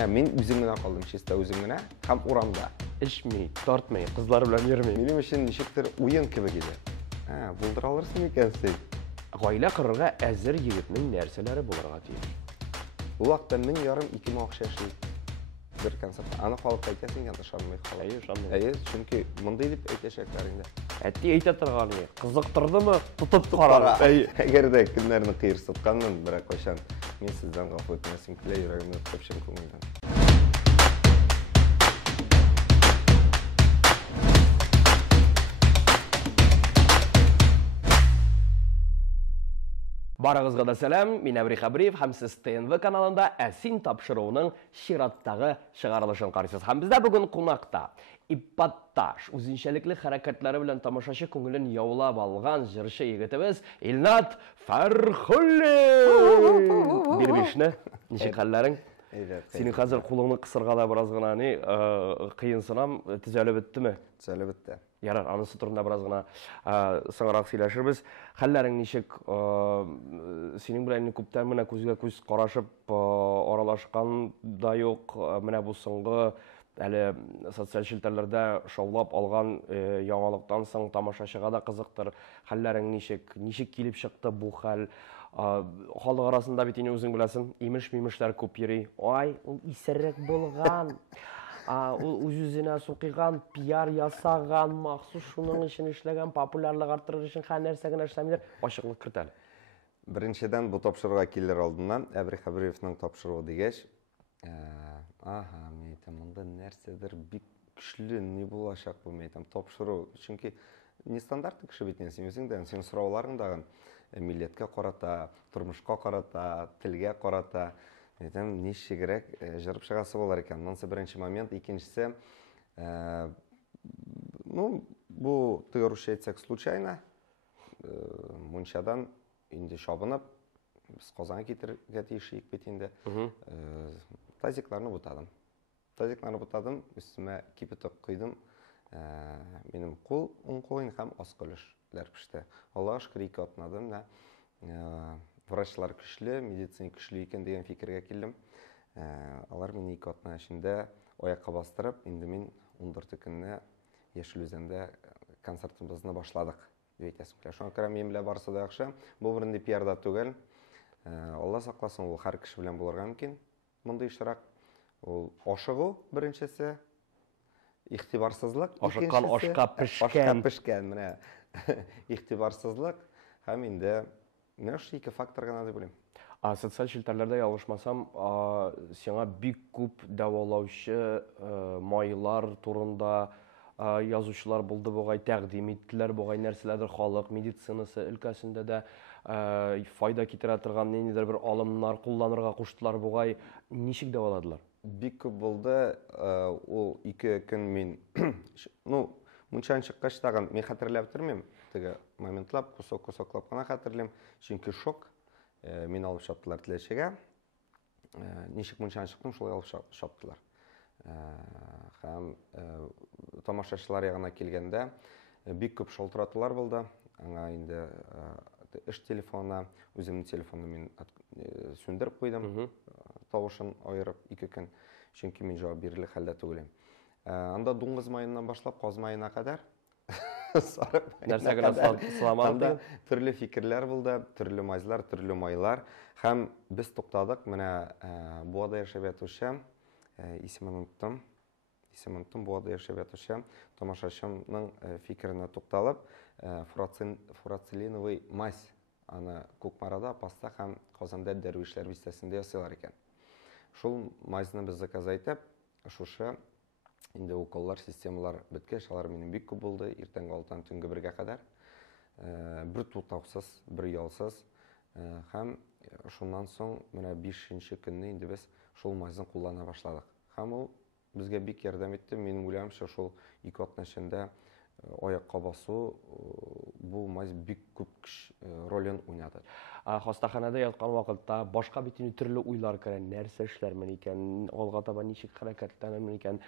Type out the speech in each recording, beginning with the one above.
Менә мин үзем генә калдым, чиста үзем генә һәм урамда. Эчмей, тартмый, кызлар белән йөрмей. Минем өчен ничектер уен кебек иде. Булдыра алырсың икән син. Гаилә корырга әзер егетнең нәрсәләре булырга тиеш? Ул вакытта 1200 акча эшли. Бер концерт. Аны халык әйтәсең икән, ышанмый халык. Әйе, ышанмый. Әйе, чөнки мондый дип әйтәчәкләр инде. Әти әйтә торган иде. Кызыктырдымы? Тотып кара. Әгәр дә көннәрне кыерсытканмын, бер кайчан мин сездән гафу үтмәсем килә, йөрәгемне төпчен күңелдән. Барыгызга да сәлам, мин Әбри Хабриев һәм сез ТНВ каналында Әсин тапшыруының чираттагы чыгарылышын карыйсыз. Һәм бездә бүген кунакта ипатташ, үзенчәлекле хәрәкәтләре белән тамашачы күңелен яулап алган җырчы егетебез Илнат Фәрхуллин. Бирбишне, ничек хәлләрең? Синең хәзер кулыңны кысырга да бераз гына кыенсынам, төзәлеп беттеме? Төзәлеп бетте. Ярар, анысы турында бераз гына соңрак сөйләшербез. Хәлләрең ничек? Синең белән күптән менә күзгә күз карашып аралашкан да юк. Менә бу соңгы әле социаль челтәрләрдә шаулап алган яңалыктан соң тамашачыга да кызыктыр. Хәлләрең ничек? Ничек килеп чыкты бу хәл? Халык арасында бит инде үзең беләсең, имеш-мимешләр күп йөри. Ай, ул исеррәк булган. Ул үз-үзенә сукыган, пиар ясаган, махсус шуның өчен эшләгән, популярлык арттырыр өчен һәр нәрсә генә эшләмиләр. Ачыклык керт әле. Беренчедән бу тапшыруга килер алдыннан Әбри Хабриевның тапшыруы дигәч, мен әйтәм, монда нәрсәдер бик көчле ни булачак бу, мен әйтәм, тапшыру. Чөнки нестандарт кеше бит инде, син үзең дә, син сорауларың да милләткә карата, тормышка карата, телгә карата. Әйтәм, ничегрәк җырып чыгасы булар икән. Монсы беренче момент, икенчесе, бу тыйруча әйтсәк случайно, мунчадан инде чабынып, без Казанга китергә тиеш бит инде. Тазикларны бутадым, өстемә кипяток куйдым. Минем кул, уң кулым һәм ас көлешләр пеште. Аллаһка шөкер, 2 атнадым да. Врачлар көчле, медицина көчле икән дигән фикергә килдем. Алар мине 2 атна эчендә аякка бастырып, инде мин 14 көнне Яшелүзәндә концертыбызны башладык дип әйтәсем килә. Шуңа күрә мин белән барысы да яхшы. Бу беренче пиарда түгел. Алла сакласын, ул һәр кеше белән булырга мөмкин. Мондый ишрак ул ашыгу беренчесе, игътибарсызлык, Ашыккан ашка пешкән. Менә игътибарсызлык һәм инде нәш 2 фактор гына дип беләм. Социаль челтәрләрдә ялгышмасам, сиңа бик күп дәвалаучы майлар турында язучылар булды, бугай тәкъдим иттеләр, бугай нәрсәләрдер халык медицинасы өлкәсендә дә файда китерә торган ниндидер бер алымнар кулланырга куштылар, бугай ничек дәваладылар? Бик күп булды. Ул 2 көн мин, мунчадан чыккач тагын мин хәтерләп тормыйм. Теге моментлап, кусок-кусоклап кына хәтерлим. Чөнки шок. Мин алып чаптылар Теләчегә. Ничек мунчадан чыктым, шулай алып чаптылар. Һәм тамашачылар ягына килгәндә бик күп шалтыратулар булды. Аңа инде эш телефонына, үземнең телефонны мин сүндереп куйдым. Тавышын аерып 2 көн. Чөнки мин җавап бирерлек хәлдә түгел. Анда дуңгыз майыннан башлап каз майына кадәр нәрсә генә сыламады. Төрле фикерләр булды, төрле майзлар, төрле майлар. Һәм без туктадык, менә Буада яшәп ятучы, исемен оныттым, Буада яшәп ятучы тамашачымның фикеренә тукталып, фурацилиновый мазь аны Кукмарада, Паста һәм Казанда Дәрвишләр бистәсендә ясыйлар икән. Шул мазьны без заказ итеп, шушы инде уколлар, системалар беткәч, алар минем бик күп булды, иртәнге 6-тан төнге 1-гә кадәр. Бер тутаусыз, бер ялсыз. Һәм шуннан соң менә 5-нче көнне инде без шул мазьны куллана башладык. Һәм ул безгә бик ярдәм итте. Минем уйлавымча, шул 2 атна эчендә аякка басу, бу мазь бик күп ролен уйнады. Хастаханәдә яткан вакытта башка бит төрле уйлар керә, нәрсә эшләрмен икән, алга таба ничек хәрәкәтләнермен икән,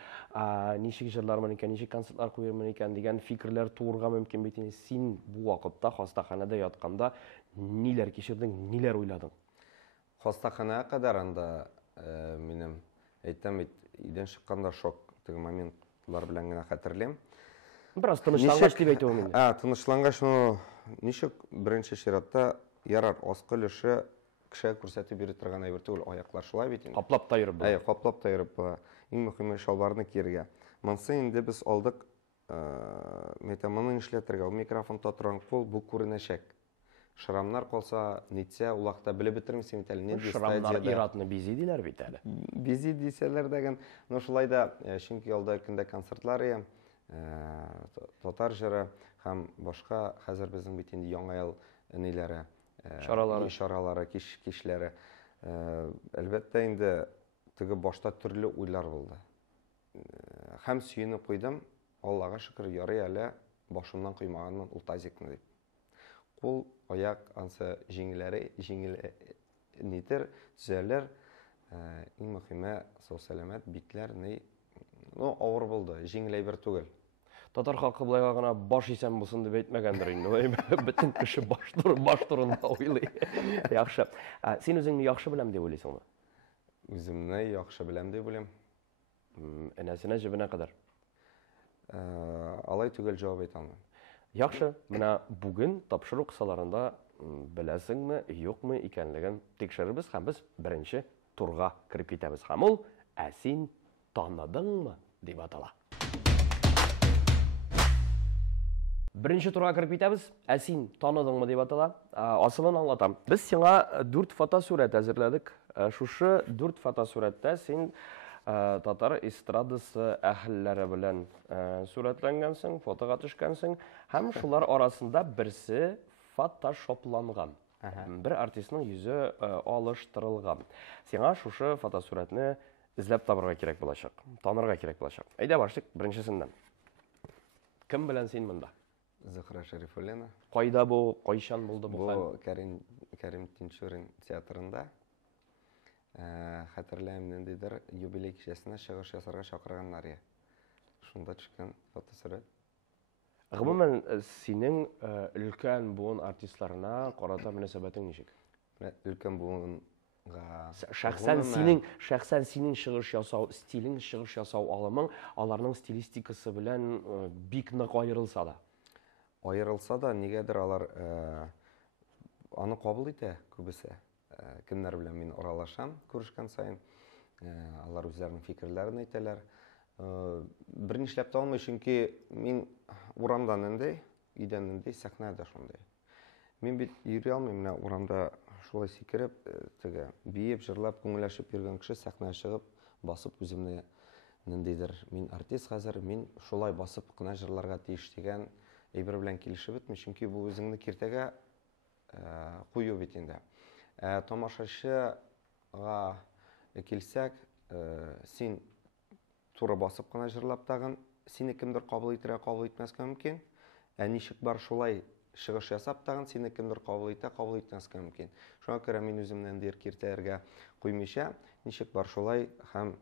ничек җырлармын икән, ничек концертлар куярмын икән дигән фикерләр турырга мөмкин бит. Син бу вакытта хастаханәдә ятканда ниләр кичердең, ниләр уйладың? Хастаханәгә кадәр анда минем әйтәм, өйдән чыкканда шок теге моментлар белән генә хәтерләйм. Бераз тынычлангач дип әйтүем инде. Тынычлангач, ничек беренче чиратта ярар, аскы өлеше кешегә күрсәтеп бирә торган әйбер түгел, аяклар шулай бит инде. Каплап та йөреп була. Каплап та йөреп була. Иң мөһиме шалбарны киергә. Монсы инде без алдык, моны эшләтергә, микрофон торган кул бу күренәчәк. Шрамнар калса, нитсә, улакта белеп бетермисең бит әле, нинди Шрамнар иратны бизи диләр бит әле. Бизи дисәләр дәгән, шулай да, чөнки алда көндә концертлар, татар җыры һәм башка хәзер безнең бит инде яңа ел ниләре, чаралары, кичләре. Әлбәттә инде теге башта төрле уйлар булды. Һәм сөенеп куйдым, Аллага шөкер, ярый әле башымнан куймаганмын ул тазикны дип. Кул, аяк, ансы җиңелләре, нитер, төзәлер, иң мөһиме сау-сәламәт, бикләр, авыр булды, җиңел әйбер түгел. Татар халкы булайга гына баш исән булсын дип әйтмәгәндер инде. Бөтен кеше баш турында уйлый. Яхшы. Син үзеңне яхшы беләм дип уйлыйсыңмы? Үземне яхшы беләм дип уйлыйм. Энәсенә җебенә кадәр. Алай түгел җавап әйтә алмыйм. Яхшы, менә бүген тапшыру кысаларында беләсеңме, юкмы икәнлеген тикшеребез һәм без беренче турга кирип китәбез. Һәм ул син таныдыңмы дип атала. Беренче турга кирип китәбез. Син таныдыңмы дип атала. Асылын аңлатам. Без сиңа 4 фотосурәт әзерләдек. Шушы 4 фотосурәттә син татар эстрадасы әһелләре белән сурәтләнгәнсең, фотога төшкәнсең, һәм шулар арасында берсе фотошопланган. Бер артистның йөзе алыштырылган. Сиңа шушы фотосурәтне эзләп табырга кирәк булачак, танырга кирәк булачак. Әйдә башлыйк беренчесеннән. Кем белән син монда? Зөһрә Шәрифуллина. Кайда бу, кайчан булды бу хәл? Бу Кәрим Тинчурин театрында. Хәтерләйм, ниндидер юбилей кичәсенә чыгыш ясарга чакырганнар иде. Шунда төшкән фотосурәт. Гомумән, синең өлкән буын артистларына карата мөнәсәбәтең ничек? Өлкән буынга шәхсән синең чыгыш ясау стилең, чыгыш ясау алымың аларның стилистикасы белән бик нык аерылса да. Аерылса да, нигәдер алар аны кабул итә күбесе. Кемнәр белән мин аралашам, күрешкән сайын. Алар үзләренең фикерләрен әйтәләр. Бернишләп тә алмый, чөнки мин урамда нинди, өйдән нинди, сәхнәдә шундый. Мин бит йөри алмыйм, менә урамда шулай сикереп, теге биеп, җырлап, күңелләшеп йөргән кеше сәхнәгә чыгып, басып үземне ниндидер, мин артист хәзер, мин шулай басып кына җырларга тиеш дигән әйбер белән килешеп бетми, чөнки бу үзеңне киртәгә кую бит инде. Тамашачыга килсәк, син туры басып кына җырлап тагын, сине кемдер кабул итәргә, кабул итмәскә мөмкин. Ничек бар шулай чыгыш ясап тагын, сине кемдер кабул итә, кабул итмәскә мөмкин. Шуңа күрә мин үземнән дир киртәргә куймыйча, ничек бар шулай һәм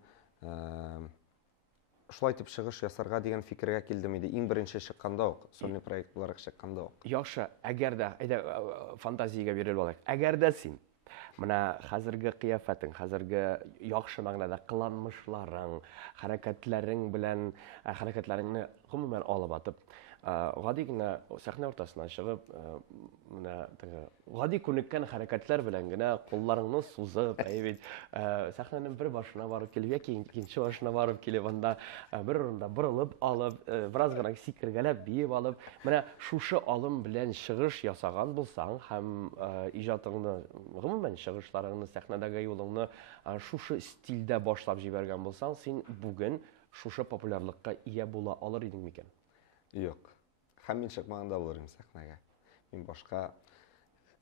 шулай итеп чыгыш ясарга дигән фикергә килдем иде. Иң беренче чыкканда ук, сонный проект буларак чыкканда ук. Яхшы, әгәр дә, әйдә фантазиягә бирелеп алайк. Әгәр дә син менә хәзерге кыяфәтең, хәзерге яхшы мәгънәдә кыланмышларың, хәрәкәтләрең белән хәрәкәтләреңне гомумән алып атып, гади генә сәхнә уртасына чыгып, менә теге гади күнеккән хәрәкәтләр белән генә кулларыңны сузып, бит сәхнәнең бер башына барып килеп, яки икенче башына барып килеп, анда бер урында борылып алып, бераз гына сикергәләп, биеп алып, менә шушы алым белән чыгыш ясаган булсаң һәм иҗатыңны, гомумән чыгышларыңны, сәхнәдәге юлыңны шушы стильдә башлап җибәргән булсаң, син бүген шушы популярлыкка ия була алыр идең микән? Юк. Һәм мин чыкмаганда булырым сәхнәгә. Мин башка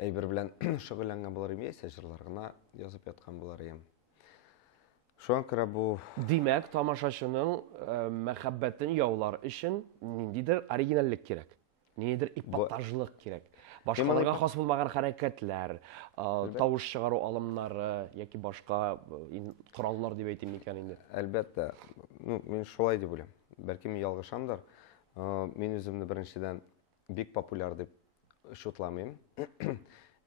әйбер белән шөгыльләнгән булырым, яисә җырлар гына язып яткан булырым. Шуңа күрә бу... Димәк, тамашачының мәхәббәтен яулар өчен ниндидер оригиналлык кирәк. Ниндидер эпатажлык кирәк. Башкаларга хас булмаган хәрәкәтләр, тавыш чыгару алымнары яки башка кораллар дип әйтим микән инде. Әлбәттә, мин шулай дип уйлыйм. Бәлки мин ялгышамдыр. Мин үземне беренчедән бик популяр дип шутламыйм.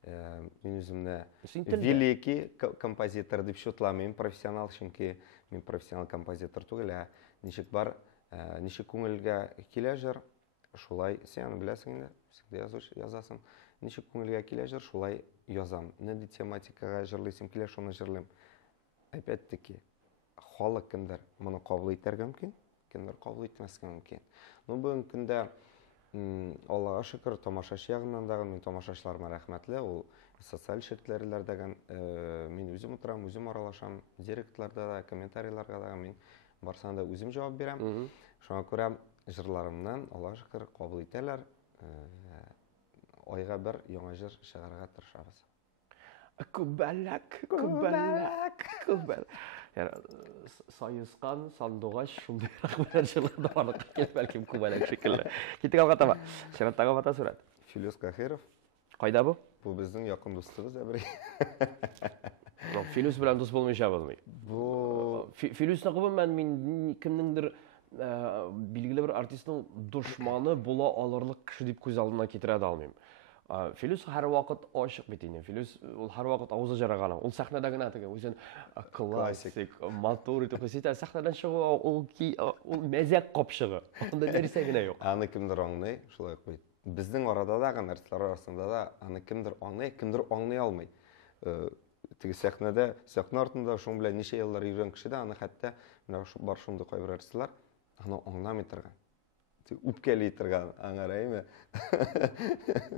Мен үземне Син телдә. великий композитор дип шутламыйм, профессионал, чөнки мин профессионал композитор түгел, ничек бар, ничек күңелгә килә җыр, шулай син аны беләсең инде, всегда язасың. Ничек күңелгә килә җыр, шулай язам. Нинди тематикага җырлыйсым килә, шуны җырлыйм. Опять-таки, халык кемдер моны кабул итәргә мөмкин, кемдер кабул итмәскә мөмкин. Ну, бүгенге көндә Аллага шөкер, тамашачы ягыннан да мин тамашачыларыма рәхмәтле. Ул социаль ширкәтләрдәге мин үзем утырам, үзем аралашам, директорларда да, комментарийларга да мин барсам да үзем җавап бирәм. Шуңа күрә җырларымнан Аллага шөкер кабул итәләр. Айга бер яңа җыр чыгарырга тырышабыз. Күбәләк. Сайысқан, сандуғаш, шундай рахмет җырларда барлыкка килеп, бәлкем күбәләк шикелле. Китик алга таба. Чираттагы фотосурәт. Филус Кахиров, Кайда бу? бу безнең якын дустыбыз, әбри. Филус белән дус булмыйча булмый. Бу Филусны кубым мин кемнеңдер билгеле бер артистның душманы була алырлык кеше дип күз алдына китерә дә алмыйм. Филус һәр вакыт ачык бит инде. Филус ул һәр вакыт авызы жараган. Ул сәхнәдә генә теге үзен классик, мотор итеп күрсәтә. Сәхнәдән чыгу ул мәзәк капшыгы. Анда нәрсә генә юк. аны кемдер аңлый, шулай ук бит. Безнең арада да, артистлар арасында да аны кемдер аңлый алмый. Теге сәхнәдә, сәхнә артында шуның белән ничә еллар йөргән кеше дә аны хәтта менә бар шундый кайбер артистлар аны аңламый торган. Үпкәли торган, аңгыраймы?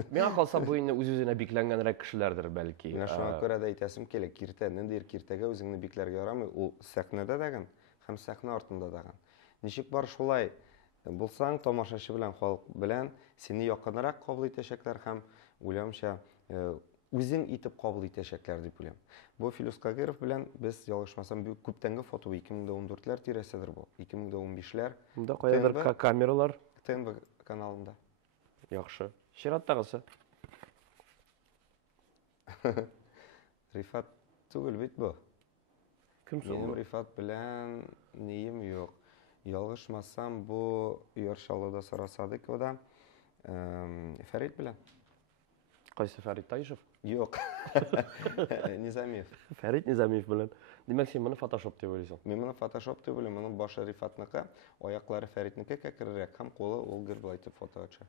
Миңа калса бу инде үз-үзенә бикләнгәнрәк кешеләрдер бәлки. Менә шуңа күрә дә әйтәсем килә, киртә, ниндидер киртәгә үзеңне бикләргә ярамый, ул сәхнәдә дәгән һәм сәхнә артында дәгән. Ничек бар шулай булсаң, тамашачы белән, халык белән сине якынрак кабул итәчәкләр һәм уйлауча үзең итеп кабул итәчәкләр дип уйлыйм. Бу Филус Кагыров белән без ялгышмасам күптәнге фото 2014ләр тирәседер бу. 2015ләр. Монда кайдыр камералар ТНВ каналында. яхшы. Чираттагысы. Рифат түгел бит бу. Кем соң? Минем Рифат белән нием юк. Ялгышмасам бу Яршалыда Сарасадыкова Фәрит белән. Кайсы Фәрит Таишев? Юк. Низамиев. Фәрит Низамиев белән. Димәк, син моны Photoshop дип уйлыйсың. Мин моны Photoshop дип уйлыйм, моның башы Рифатныкы, аяклары Фәритнеке кәкрерәк һәм кулы ул гөр булай итеп фото ача.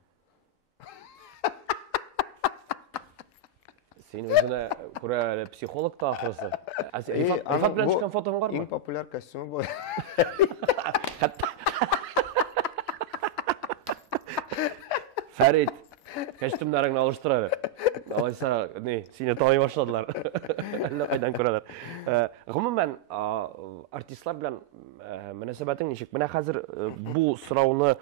Син үзенә күрә психолог та ахрысы. Рифат белән чыккан фотоң бармы? Иң популяр костюмы бу. Фәрит, костюмнарыңны алыштыр әле. Алайса, сине таный башладылар. Әллә кайдан күрәләр. Гомумән, артистлар белән мөнәсәбәтең ничек? Менә хәзер бу сорауны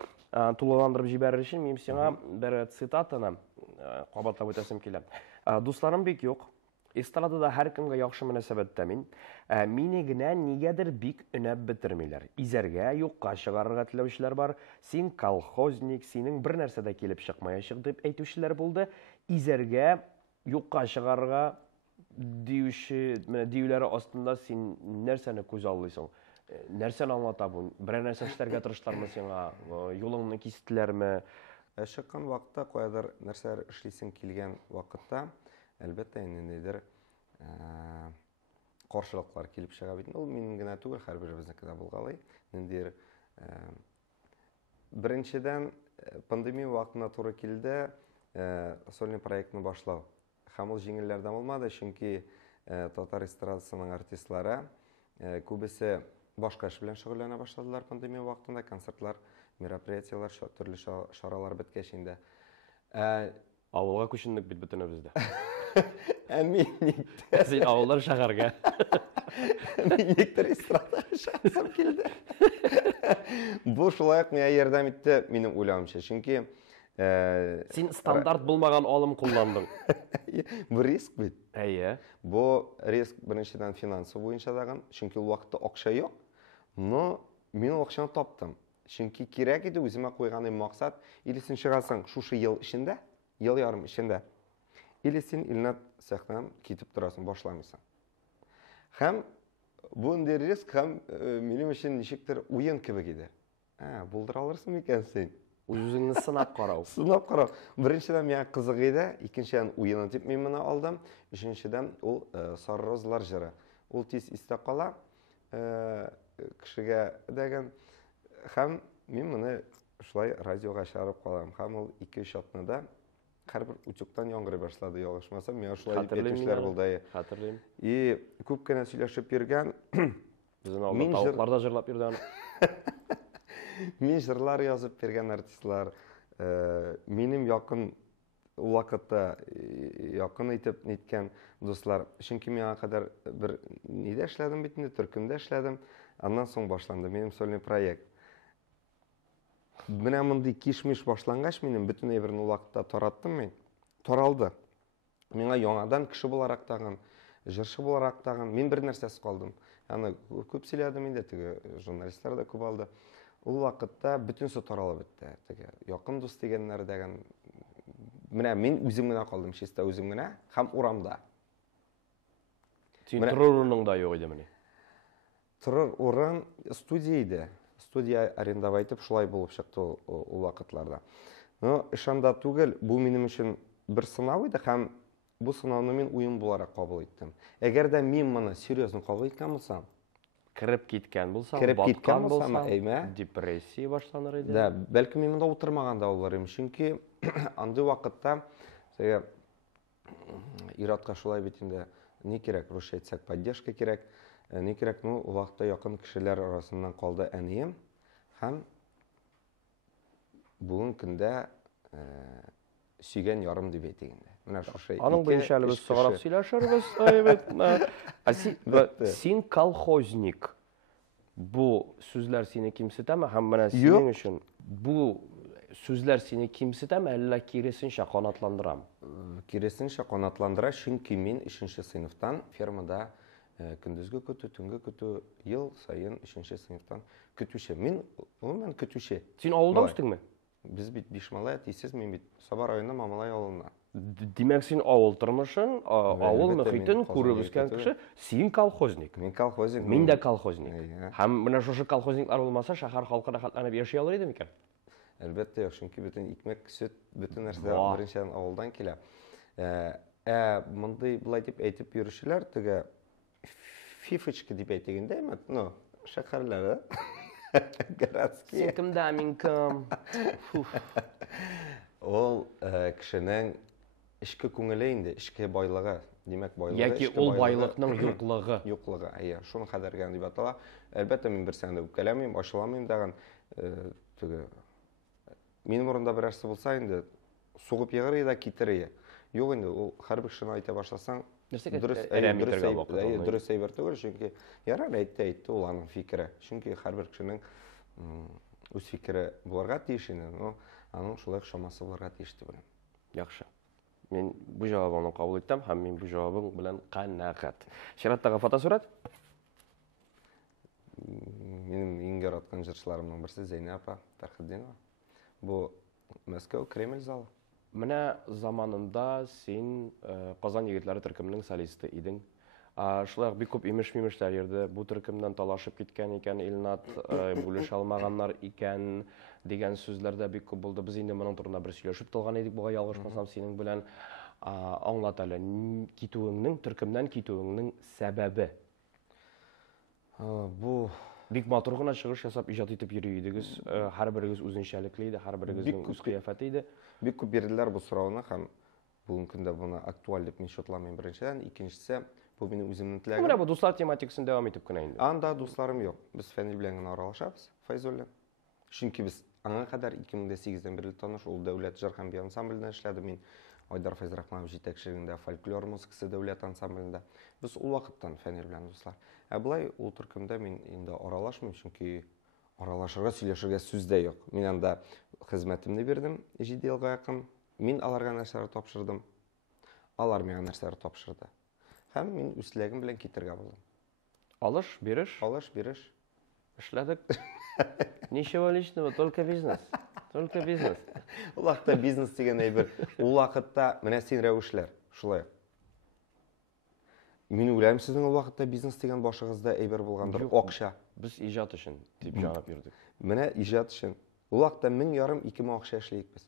тулыландырып җибәрер өчен мин сиңа бер цитатаны кабатлап үтәсем килә. Дусларым бик юк. Эстрадада һәр кемгә яхшы мөнәсәбәттә мин. Мине генә нигәдер бик өнәп бетермиләр. Изәргә, юкка чыгарырга теләүчеләр бар. Син колхозник, синең бер нәрсә дә килеп чыкмаячак дип әйтүчеләр булды. Изәргә, юкка чыгарырга диюләре астында син нәрсәне күз аллыйсың? Нәрсәне аңлата бу? Бер нәрсә эшләргә тырыштылармы сиңа? Юлыңны кистеләрме? Чыккан вакытта, каядыр нәрсәләр эшлисең килгән вакытта, әлбәттә ниндидер каршылыклар килеп чыга бит. Ул минем генә түгел, һәрберебезнеке дә булгалый. Ниндидер беренчедән пандемия вакытына туры килде, сольный проектны башлау. Һәм ул җиңелләрдән булмады, чөнки татар эстрадасының артистлары күбесе башка эш белән шөгыльләнә башладылар пандемия вакытында, концертлар, мероприятиялар, төрле шаралар беткәч инде. Авылга күчендек бит бөтенебез дә. Мин Син авыллар шәһәргә. Никтер эстрада шансым килде. Бу шулай ук миңа ярдәм итте, минем уйлавымча, чөнки Син стандарт булмаган алым кулландың. Бу риск бит. Әйе. Бу риск беренчедән финансы буенча даган, чөнки ул вакытта акча юк. Но мин акчаны таптым. Чөнки кирәк иде үземә куйган максат, или син чыгасың шушы ел эчендә, ел ярым эчендә. Или син илнәт сәхнәдән китеп торасың, башламыйсың. Һәм бу инде риск һәм минем өчен ничектер уен кебек иде. Булдыра алырсың микән син? Үзеңне сынап карау. Сынап карау. Беренчедән миңа кызык иде, икенчедән уен дип мин моны алдым. Өченчедән ул Сары розалар җыры. Ул тиз истә кала, кешегә дәгән һәм мин моны шулай радиога чыгарып калам. Һәм ул 2-3 атнада һәрбер утюктан яңгырый башлады, ялгышмасам. Миңа шулай дип әйтүчеләр булды. Хәтерлим. И күп кенә сөйләшеп йөргән. Безнең авылда тавыклар да җырлап йөрде аны. Мин җырлар язып бергән артистлар, минем якын ул вакытта якын итеп ниткән дуслар. Чөнки миңа кадәр бер нидә эшләдем бит инде, төркемдә эшләдем. Аннан соң башланды минем сольный проект. Менә мондый кишмиш башлангач, минем бөтен әйберне ул вакытта тараттым мин. Таралды. Миңа яңадан кеше буларак тагын, җырчы буларак тагын мин бер нәрсәсез калдым. Аны күп сөйләдем инде, теге журналистлар да күп алды. Ул вакытта бөтенсе таралып бетте. Теге якын дус дигәннәр дигән. Менә мин үзем генә калдым, чиста үзем генә һәм урамда. Син торыр урының да юк иде менә. Торыр урын студия иде. Студия арендовать итеп шулай булып чыкты ул вакытларда. Но ишанда түгел, бу минем өчен бер сынау иде һәм бу сынауны мин уен буларак кабул иттем. Әгәр дә мин моны серьезно кабул иткән булсам, Кирип киткән булсаң, кирип киткән баткан булсам, булсаң, депрессия башланыр иде. да, бәлки мин монда утырмаган да булырым, чөнки андый вакытта теге иратка шулай бит инде ни кирәк, русча әйтсәк, поддержка кирәк. Ни кирәк, ну, ул вакытта якын кешеләр арасыннан калды әнием һәм бүген көндә сөйгән ярым дип әйтик инде. Менә шушы Аның буенча әле без сыгарак сөйләшербез. Син колхозник. Бу сүзләр сине кимсетәме һәм менә синең өчен бу сүзләр сине кимсетәме, әллә киресенчә канатландырам? Киресенчә канатландыра, чөнки мин 3нче сыйныфтан фермада көндезге көтү, төнгө көтү, ел сайын 3нче сыйныфтан көтүче. Мин гомумән көтүче. Син авылда үстеңме? Biz бит Бишмалай, тисез мин бит Саба районында Мамалай авылында. Димәк, син авыл тормышын, авыл мөхитен күреп үскән кеше, син колхозник. Мин колхозник. Мин дә колхозник. Һәм менә шушы колхозниклар булмаса, шәһәр халкы рәхәтләнеп яши алыр иде микән? Әлбәттә, чөнки бөтен икмәк, сөт, бөтен нәрсә беренчән авылдан килә. Мондый булай дип әйтеп йөрүчеләр, теге фифочка дип әйтегәндәме? Ну, шәһәрләр, городские. Син кемдә, мин кем? Ул кешенең эшкә күңеле инде, эшкә байлыгы, димәк байлыгы. Яки ул байлыкның юклыгы. Юклыгы, шуны хәдәргән дип атала. Әлбәттә, мин берсән дә үпкәләмим, ачыламыйм дигән теге минем урында берәрсе булса инде сугып егыр да китер. Юк инде, ул һәрбер кешене әйтә башласаң, дөрес әйбер түгел, чөнки ярар әйтте, ул аның фикере. Чөнки һәрбер кешенең үз фикере булырга тиеш инде, но аның шулай шамасы булырга тиеш дип беләм. Яхшы. Мин бу җавабыңны кабул иттем һәм мин бу җавабың белән канәгать. Чираттагы фотосурәт? Минем иң яраткан җырчыларымның берсе Зәйнәп апа Фәрхетдинова. Бу Мәскәү Кремль залы. Менә заманында син Казан егетләре төркеменең солисты идең. Шулай бик күп имеш-мимешләр йөрде. Бу төркемнән талашып киткән икән, Илнат бүлеш алмаганнар икән дигән сүзләр дә бик күп булды. Без инде моның турында бер сөйләшеп торган идек, буга ялгышмасам синең белән аңлат әле. Китүеңнең, төркемнән китүеңнең сәбәбе. Бу бик матур гына чыгыш ясап иҗат итеп йөри идегез. Һәрберегез үзенчәлекле иде, һәрберегезнең үз кыяфәте иде. Бик күп бирделәр бу сорауны һәм бүген көндә буны актуаль дип мин шотламыйм беренчедән. Икенчесе, бу минем үземнең теләгем. Менә бу дуслар тематикасын дәвам итеп кенә инде. Анда дусларым юк. Без Фәнил белән генә аралашабыз, Файзуллин. Чөнки без аңа кадәр 2008-дән бeri таныш, ул Дәүләт җыр һәм бию ансамблендә эшләде. Мин Айдар Файзрахманов җитәкчелегендә фольклор музыкасы Дәүләт ансамблендә. Без ул вакыттан Фәнил белән дуслар. Булай ул төркемдә мин инде аралашмыйм, чөнки аралашырга, сөйләшергә сүз дә юк. Мин анда хезмәтемне бирдем 7 елга якын. Мин аларга нәрсәләр тапшырдым. Алар миңа нәрсәләр тапшырды. Һәм мин үз теләгем белән китәргә булдым. Алыш, биреш. Алыш, биреш. Эшләдек. Ничего личного, только бизнес. Только бизнес. Ул вакытта бизнес дигән әйбер. Ул вакытта менә син рәвешләр, шулай. Мин уйлыйм, сезнең ул вакытта бизнес дигән башыгызда әйбер булгандыр, акча. Без иҗат өчен дип җавап бирдек. Менә иҗат өчен. Ул вакытта 1000-2000 акча эшлейек без.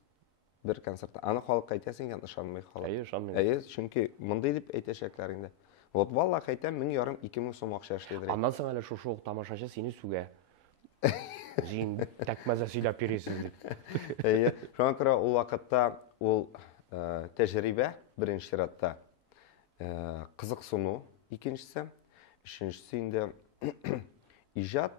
Бер концертта. Аны халыкка әйтәсең икән, ышанмый халык. Ишанмый. Чөнки мондый дип әйтәчәкләр инде. Вот валлаhi әйтәм 1000-2000 сум акча эшлидер. Аннан соң әле шушы ук тамашачы сине сүгә. Җин тәкмәзә сөйләп йөрисез дип. Шуңа күрә ул вакытта ул тәҗрибә беренче чиратта кызыксыну, икенчесе, өченчесе инде иҗат,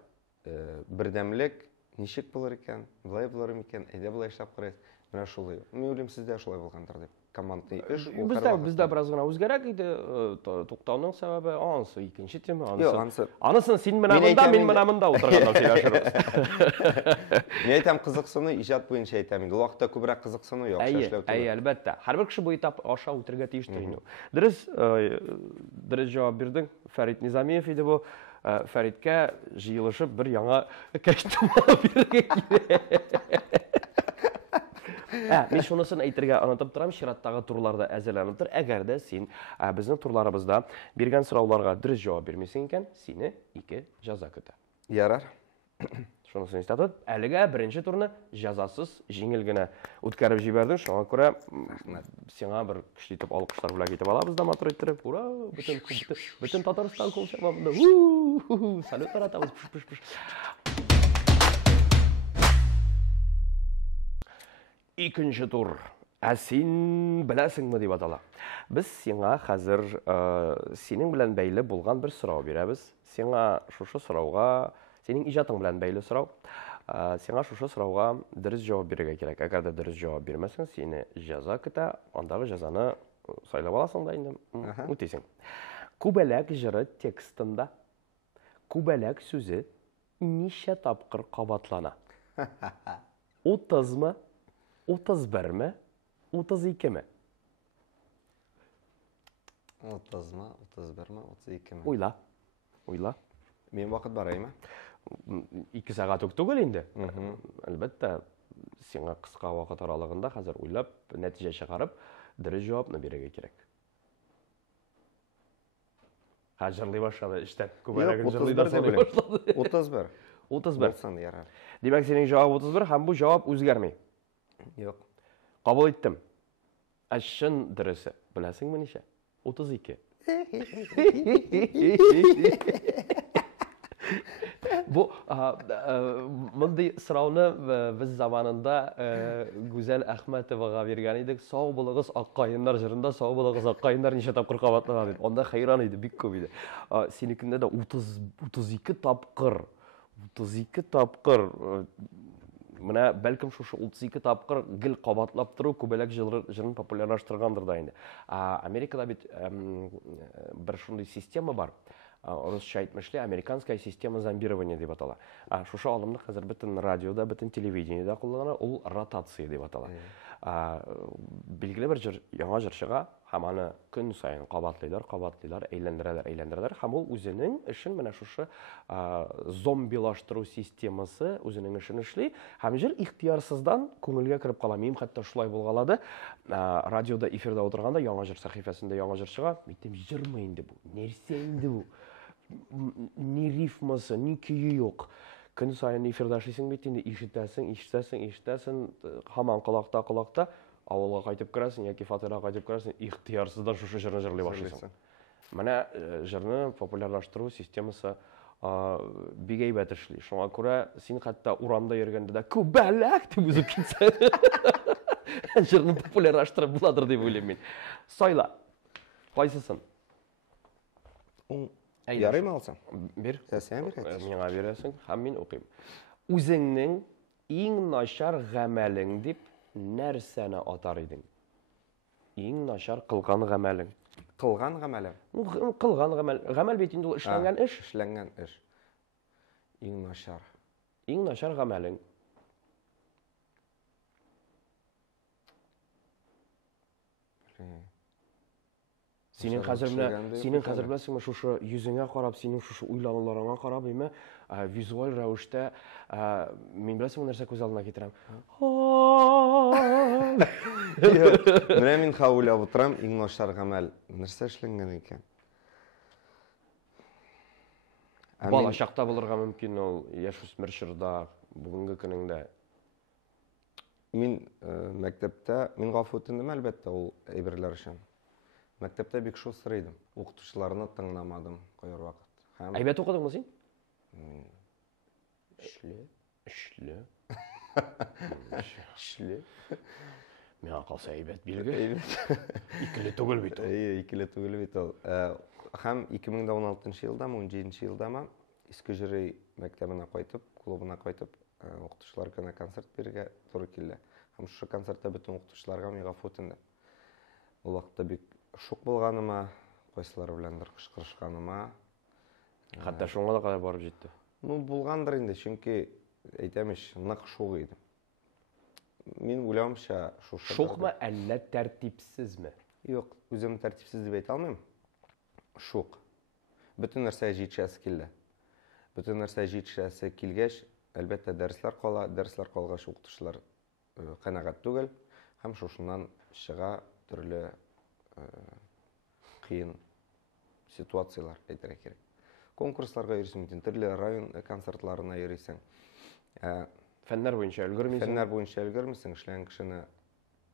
бердәмлек ничек булыр икән, булай булыр микән, әйдә булай эшләп карыйс. Менә шулай. Мин уйлыйм, сездә шулай булгандыр дип. Командный эш. Бездә бераз гына үзгәрәк иде. Туктауның сәбәбе анысы икенче тема. Анысы. Анысын син менә монда, мин менә монда утырганда сөйләшербез. Мин әйтәм, кызыксыну иҗат буенча әйтәм инде. Ул вакытта күбрәк кызыксыну юк, эшләү түгел. Әйе, әлбәттә. Һәрбер кеше бу этап аша үтергә тиештер инде. Дөрес җавап бирдең. Фәрит Низамиев иде бу. Фәриткә җыелышып бер яңа костюм бирергә кирәк. Мин шунысын әйтергә онытып торам, чираттагы турларда әзерләнеп тор. Әгәр дә син безнең турларыбызда биргән сорауларга дөрес җавап бирмисең икән, сине 2 җәза көтә. Ярар. Шунысын истәтеп, әлегә беренче турны җәзасыз, җиңел генә үткәреп җибәрдең. Шуңа күрә сиңа бер көчле итеп алкышлар белән китеп алабыз да матур иттереп. Ура! Бөтен Татарстан кул чабында. Салютлар атабыз. Икенче тур. Син беләсеңме дип атала. Без сиңа хәзер синең белән бәйле булган бер сорау бирәбез. Сиңа шушы сорауга, синең иҗатың белән бәйле сорау. Сиңа шушы сорауга дөрес җавап бирергә кирәк. Әгәр дә дөрес җавап бирмәсәң, сине җәза көтә. Андагы җәзаны сайлап аласың да инде үтисең. Күбәләк җыры текстында күбәләк сүзе ничә тапкыр кабатлана? 30-мы? 31-ме? 32-ме? 30-мы, 31-ме, 32-ме? Уйла. Мен вакыт бараймы? 2 сәгать үк түгел инде. Әлбәттә, сиңа кыска вакыт аралыгында хәзер уйлап, нәтиҗә чыгарып, дөрес җавапны бирергә кирәк. Җырлый башлады, иштә күбәләген җырлый да башлады. 31. 31. Ярар. Димәк, синең җавап 31 һәм бу җавап үзгәрми. Юк. Кабул иттем. Чын дөресе. Беләсеңме ничә? 32. Бу мондый сорауны без заманында Гүзәл Әхмәтовага биргән идек. Сау булыгыз аккаеннар җырында, сау булыгыз аккаеннар ничә тапкыр кабатлана дип. Анда хайран иде, бик күп иде. Синекендә дә 32 тапкыр. 32 тапкыр. Менә бәлкем шушы 32 тапкыр гел кабатлап тору күбәләк җырын популярлаштыргандыр да инде. Америкада бит бер шундый система бар. Русча әйтмешле, американская система зомбирования дип атала. Шушы алымны хәзер бөтен радиода, бөтен телевидениедә кулланыла, ул ротация дип атала. Билгеле бер яңа җырчыга һәм аны көн саен кабатлыйлар, әйләндерәләр. Һәм ул үзенең эшен менә шушы зомбилаштыру системасы үзенең эшен эшли. Һәм җыр ихтыярсыздан күңелгә кереп кала. Мин хәтта шулай булгалады. Радиода эфирда утырганда яңа җыр сәхифәсендә яңа җырчыга әйтем, җырмы инде бу? Нәрсә инде бу? Ни рифмасы, ни көйе юк. Көн сайын эфирда эшлисең бит инде, ишетәсең, һаман колакта, авылга кайтып керәсең яки фатирга кайтып керәсең, ихтыярсыздан шушы җырны җырлый башлыйсың. Менә җырны популярлаштыру системасы бик әйбәт эшли. Шуңа күрә син хәтта урамда йөргәндә дә күбәләк дип узып китсәң, җырны популярлаштырып буладыр дип уйлыйм мин. Сайла. Кайсысын? Ярыймы алсаң? Бир. Сәсән бир. Миңа бирәсең, һәм мин укыйм. Үзеңнең иң начар гамәлең дип нәрсәне атар идең? Иң начар кылган гамәлең. Кылган гамәлем. Кылган гамәл. Гамәл бит инде ул эшләнгән эш. Эшләнгән эш. Иң начар. Иң начар гамәлең. Синең хәзер беләсеңме шушы йөзеңә карап, синең шушы уйлануларыңа карап, име визуаль рәвештә мин беләсеңме нәрсә күз алдына китерәм? Менә мин уйлап утырам, иң начар гамәл нәрсә эшләнгән икән? Бала чакта булырга мөмкин ул, яшүсмер чорда, бүгенге көнеңдә Мин мәктәптә, мин гафу үтендем әлбәттә ул әйберләр өчен. Мәктәптә бик шул сырыйдым. Укытучыларны тыңламадым кайбер вакыт. Һәм Әйбәт укыдыңмы син? Эшле. эшле. Миңа калса әйбәт билге. Икеле түгел бит ул. Икеле түгел бит ул. Һәм 2016 елда, 17 елда Иске Җырый мәктәбенә кайтып, клубына кайтып, укытучылар көне концерт бирергә туры килде. Һәм шушы концертта бөтен укытучыларга мин гафу үтендем. Ул вакытта бик шок булганыма, кайсылары беләндер кычкырышканыма. Хәтта шуңа да кадәр барып җитте. Ну, булгандыр инде, чөнки әйтәмеш, нык шук иде. Мин уйлавымча, шушы Шукмы, әллә тәртипсезме? Юк, үзем тәртипсез дип әйтә алмыйм. Шук. Бөтен нәрсә җитешәсе килде. Бөтен нәрсә җитешәсе килгәч, әлбәттә дәресләр кала, дәресләр калгач укытучылар канәгать түгел, һәм шушыннан чыга төрле кыен ситуациялар әйтергә кирәк. Конкурсларга йөрисең, төрле район концертларына йөрисең. Фәннәр буенча өлгермисең. Фәннәр буенча өлгермисең, эшләгән кешене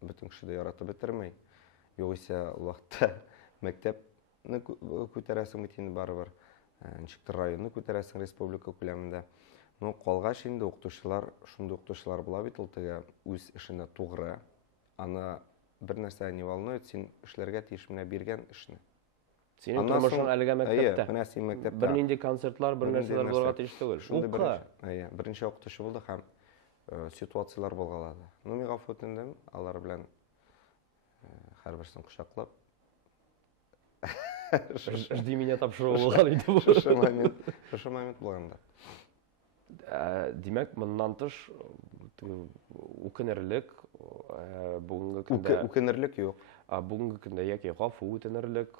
бөтен кеше дә яратып бетермәй. Югыйсә, вакытта мәктәпне күтәрәсең бит инде барыбер. Ничектер районны күтәрәсең республика күләмендә. Ну, калгач инде укытучылар, шундый укытучылар була бит ул теге үз эшенә тугры. Аны бер нәрсә не волнует, син эшләргә тиеш менә биргән эшне. Синең тормышың әлегә мәктәптә. Менә син мәктәптә. Бернинди концертлар, бер нәрсәләр булырга тиеш түгел. Укы. Беренче укытучы булды һәм ситуациялар булгалады. Ну, мин гафу үтендем, алар белән һәрберсен кочаклап. Жди меня тапшыру булган иде бу. Шушы момент булганда. Димәк, моннан тыш үкенерлек бүгенге көндә Үкенерлек юк. Бүгенге көндә яки гафу үтенерлек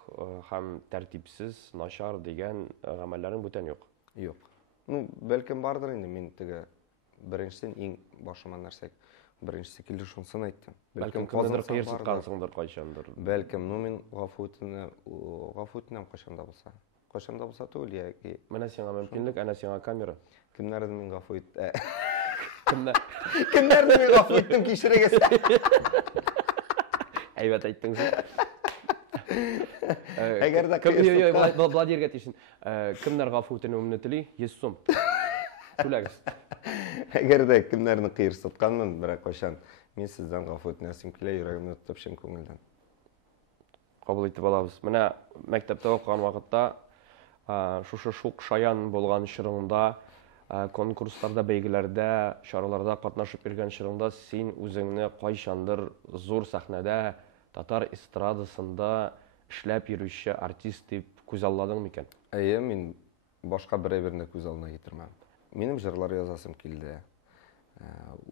һәм тәртипсез, начар дигән гамәлләрең бүтән юк. Юк. Ну, бәлкем бардыр инде, мин теге беренчесен иң башыма нәрсә беренчесе килде шунысын әйттем. Бәлкем кемнедер кыерсыткансыңдыр кайчандыр. Бәлкем, ну мин гафу үтенәм кайчанда булса. Кайчанда булса түгел яки. Менә сиңа мөмкинлек, әнә сиңа камера. Кемнәрне мин гафу иттем? Кемнәрне мин гафу иттем, кичерегез. Әйбәт әйттең син. Әгәр дә Булай диргә тишин. Кемнәр гафу үтенүемне тели? 100 сум. Түләгез. Әгәр дә кемнәрне кыерсытканмын, бирок кайчан мин сездән гафу үтенәсем килә, йөрәгемне тотып чын күңелдән. Кабул итеп алабыз. Менә мәктәптә укыган вакытта шушы шук шаян булган чорыңда, конкурсларда, бәйгеләрдә, чараларда катнашып йөргән чорыңда син үзеңне кайчандыр зур сәхнәдә, татар эстрадасында эшләп йөрүче артист дип күз алладыңмы икән? Әйе, мин башка бер әйберне күз алдына китермәм. Минем җырлар язасым килде.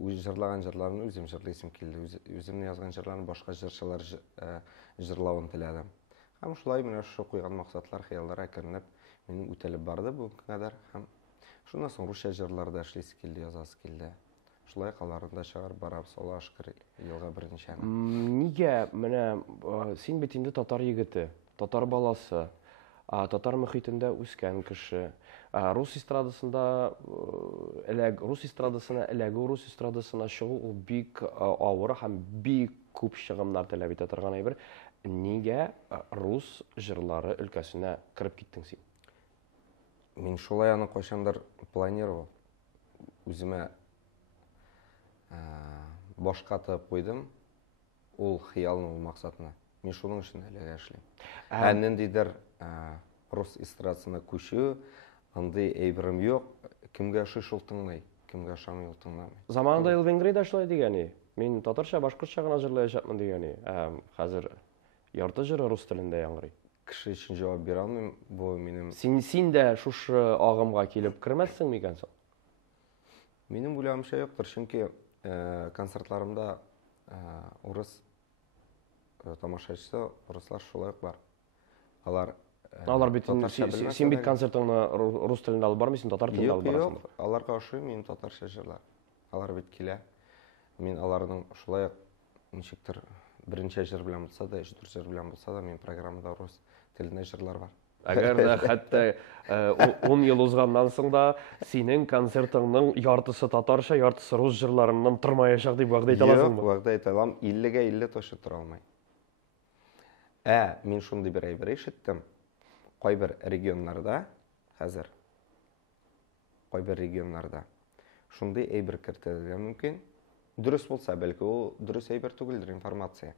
Үз җырлаган җырларны үзем җырлыйсым килде. Үземне язган җырларны башка җырчылар җырлавын теләдем. Һәм шулай менә шушы куйган максатлар, хыяллар әкренләп минем үтәлеп барды бу кадәр. Һәм шуннан соң русча җырларда эшлисе килде, язасы килде. Шулай каларында чыгарып барабыз, Аллаһка шөкер, елга беренче. Нигә менә син бит инде татар егете, татар баласы, татар мөхитендә үскән кеше. Рус эстрадасында рус эстрадасына эләгү, рус эстрадасына чыгу ул бик авыр һәм бик күп чыгымнар таләп итә торган әйбер. Нигә рус җырлары өлкәсенә кирип киттең син? Мин шулай аны кайчандыр планировал. Үземә башка тып куйдым. Ул хыялның ул максатына. Мин шуның өчен әлегә эшлим. Нендидер рус эстрадасына күчү, андый әйберем юк. Кемгә шул тыңлый, кемгә шамый ул тыңламый. Заманында Элвенгрейда шулай дигәни. Мин татарча, башкортча гына җырлаячакмын дигәни. Хәзер ярты җыры рус телендә яңгырый. Кеше өчен җавап бирә алмыйм. Бу минем Син дә шушы агымга килеп кермәссеңме икән соң? Минем уйлавымча юктыр, чөнки концертларымда урыс тамашачысы, руслар шулай ук бар. Алар бит син бит концертыңны рус телендә алып бармыйсың, татар телендә алып барасың. Юк, аларга ошый, мин татарча җырлар. Алар бит килә. Мин аларның шулай ук ничектер беренче җыр белән булса да, җыр белән булса да, мин программада рус телендә җырлар бар. Әгәр дә хәтта 10 ел узганнан соң да синең концертыңның яртысы татарча, яртысы рус җырларыннан тормаячак дип вәгъдә итә аласыңмы? Юк, вәгъдә итә алам, 50-гә 50 точно тора алмай. Мин шундый бер әйбер ишеттем. Кайбер регионнарда хәзер кайбер регионнарда шундый әйбер кертергә мөмкин. Дөрес булса, бәлки ул дөрес әйбер түгелдер информация.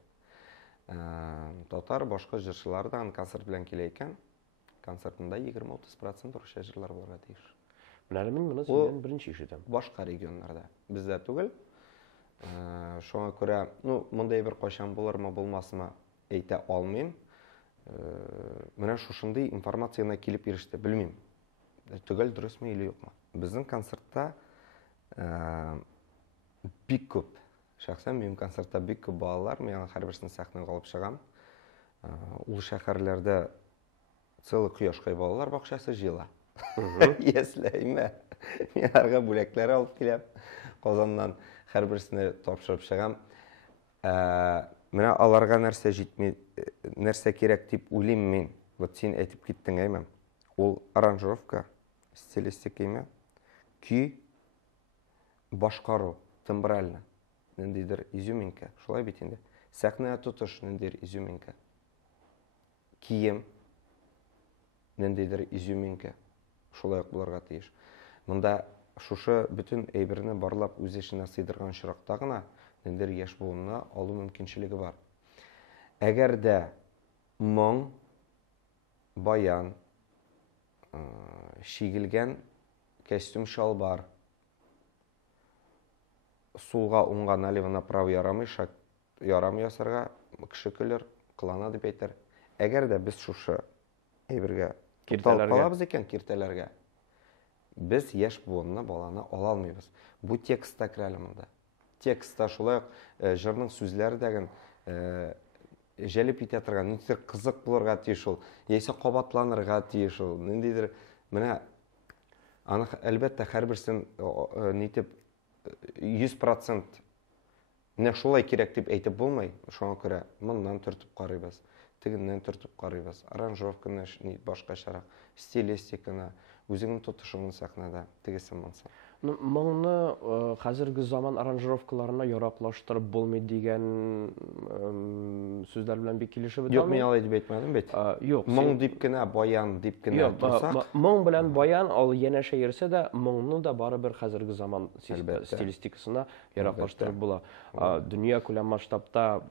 Татар башка җырчылардан концерт белән килә икән. Концертында 20-30% русча җырлар булырга тиеш. Менә мин моны синнән беренче ишетәм. Башка регионнарда. Бездә түгел. Шуңа күрә, мондай бер кайчан булырмы, булмасмы әйтә алмыйм. Менә шушындый информацияне килеп иреште, белмим. Түгел дөресме или юкмы. Безнең концертта бик күп, шәхсән минем концертта бик күп балалар, мен һәрберсен сәхнәгә алып чыгам. Ул шәһәрләрдә целый кояшкай балалар бакчасы җыела. Ясләйме? Мин һәргә бүләкләр алып киләм. Казаннан һәрберсенә тапшырып чыгам. Менә аларга нәрсә җитми, нәрсә кирәк дип уйлыйм мин. Вот син әйтеп киттең, әйме. Ул аранжировка, стилистика име, көй, башкару, тембрально, ниндидер изюминка, шулай бит инде. Сәхнәгә тотыш, ниндидер изюминка. Кием, ниндидер изюминка, шулай ук булырга тиеш. Монда шушы бүтән әйберне барлап үз эшенә сыйдырган чиракта гына ниндидер яшь буынны алу мөмкинчелеге бар. Әгәр дә моң, баян, шигелгән костюм шалбар, сулга уңга налево направо ярамый, ярамый ясарга, кеше көлер, кылана дип әйтер. Әгәр дә без шушы әйбергә киртәләргә икән, киртәләргә, без яшь буынны, баланы ала алмыйбыз. Бу текстта керәле монда. Текстта шулай ук җырның сүзләре дәген җәлеп итә торган, ниндидер кызык булырга тиеш ул, яисә кабатланырга тиеш ул, ниндидер менә аны әлбәттә һәрберсен нитеп 100% менә шулай кирәк дип әйтеп булмый. Шуңа күрә моннан төртеп карыйбыз, тегеннән төртеп карыйбыз, аранжировканы башкачарак, стилистиканы, үзеңнең тотышыңны сәхнәдә, тегесе монсы. Моңны хәзерге заман аранжировкаларына яраклаштырып булмый дигән сүзләр белән бик килешеп бетә. Юк, мин алай дип әйтмәдем бит. Юк, моң дип кенә, баян дип кенә турсак. Моң белән баян ал янәшә йөрсә дә, моңны да барыбер хәзерге заман стилистикасына яраклаштырып була. Дөнья күләм масштабта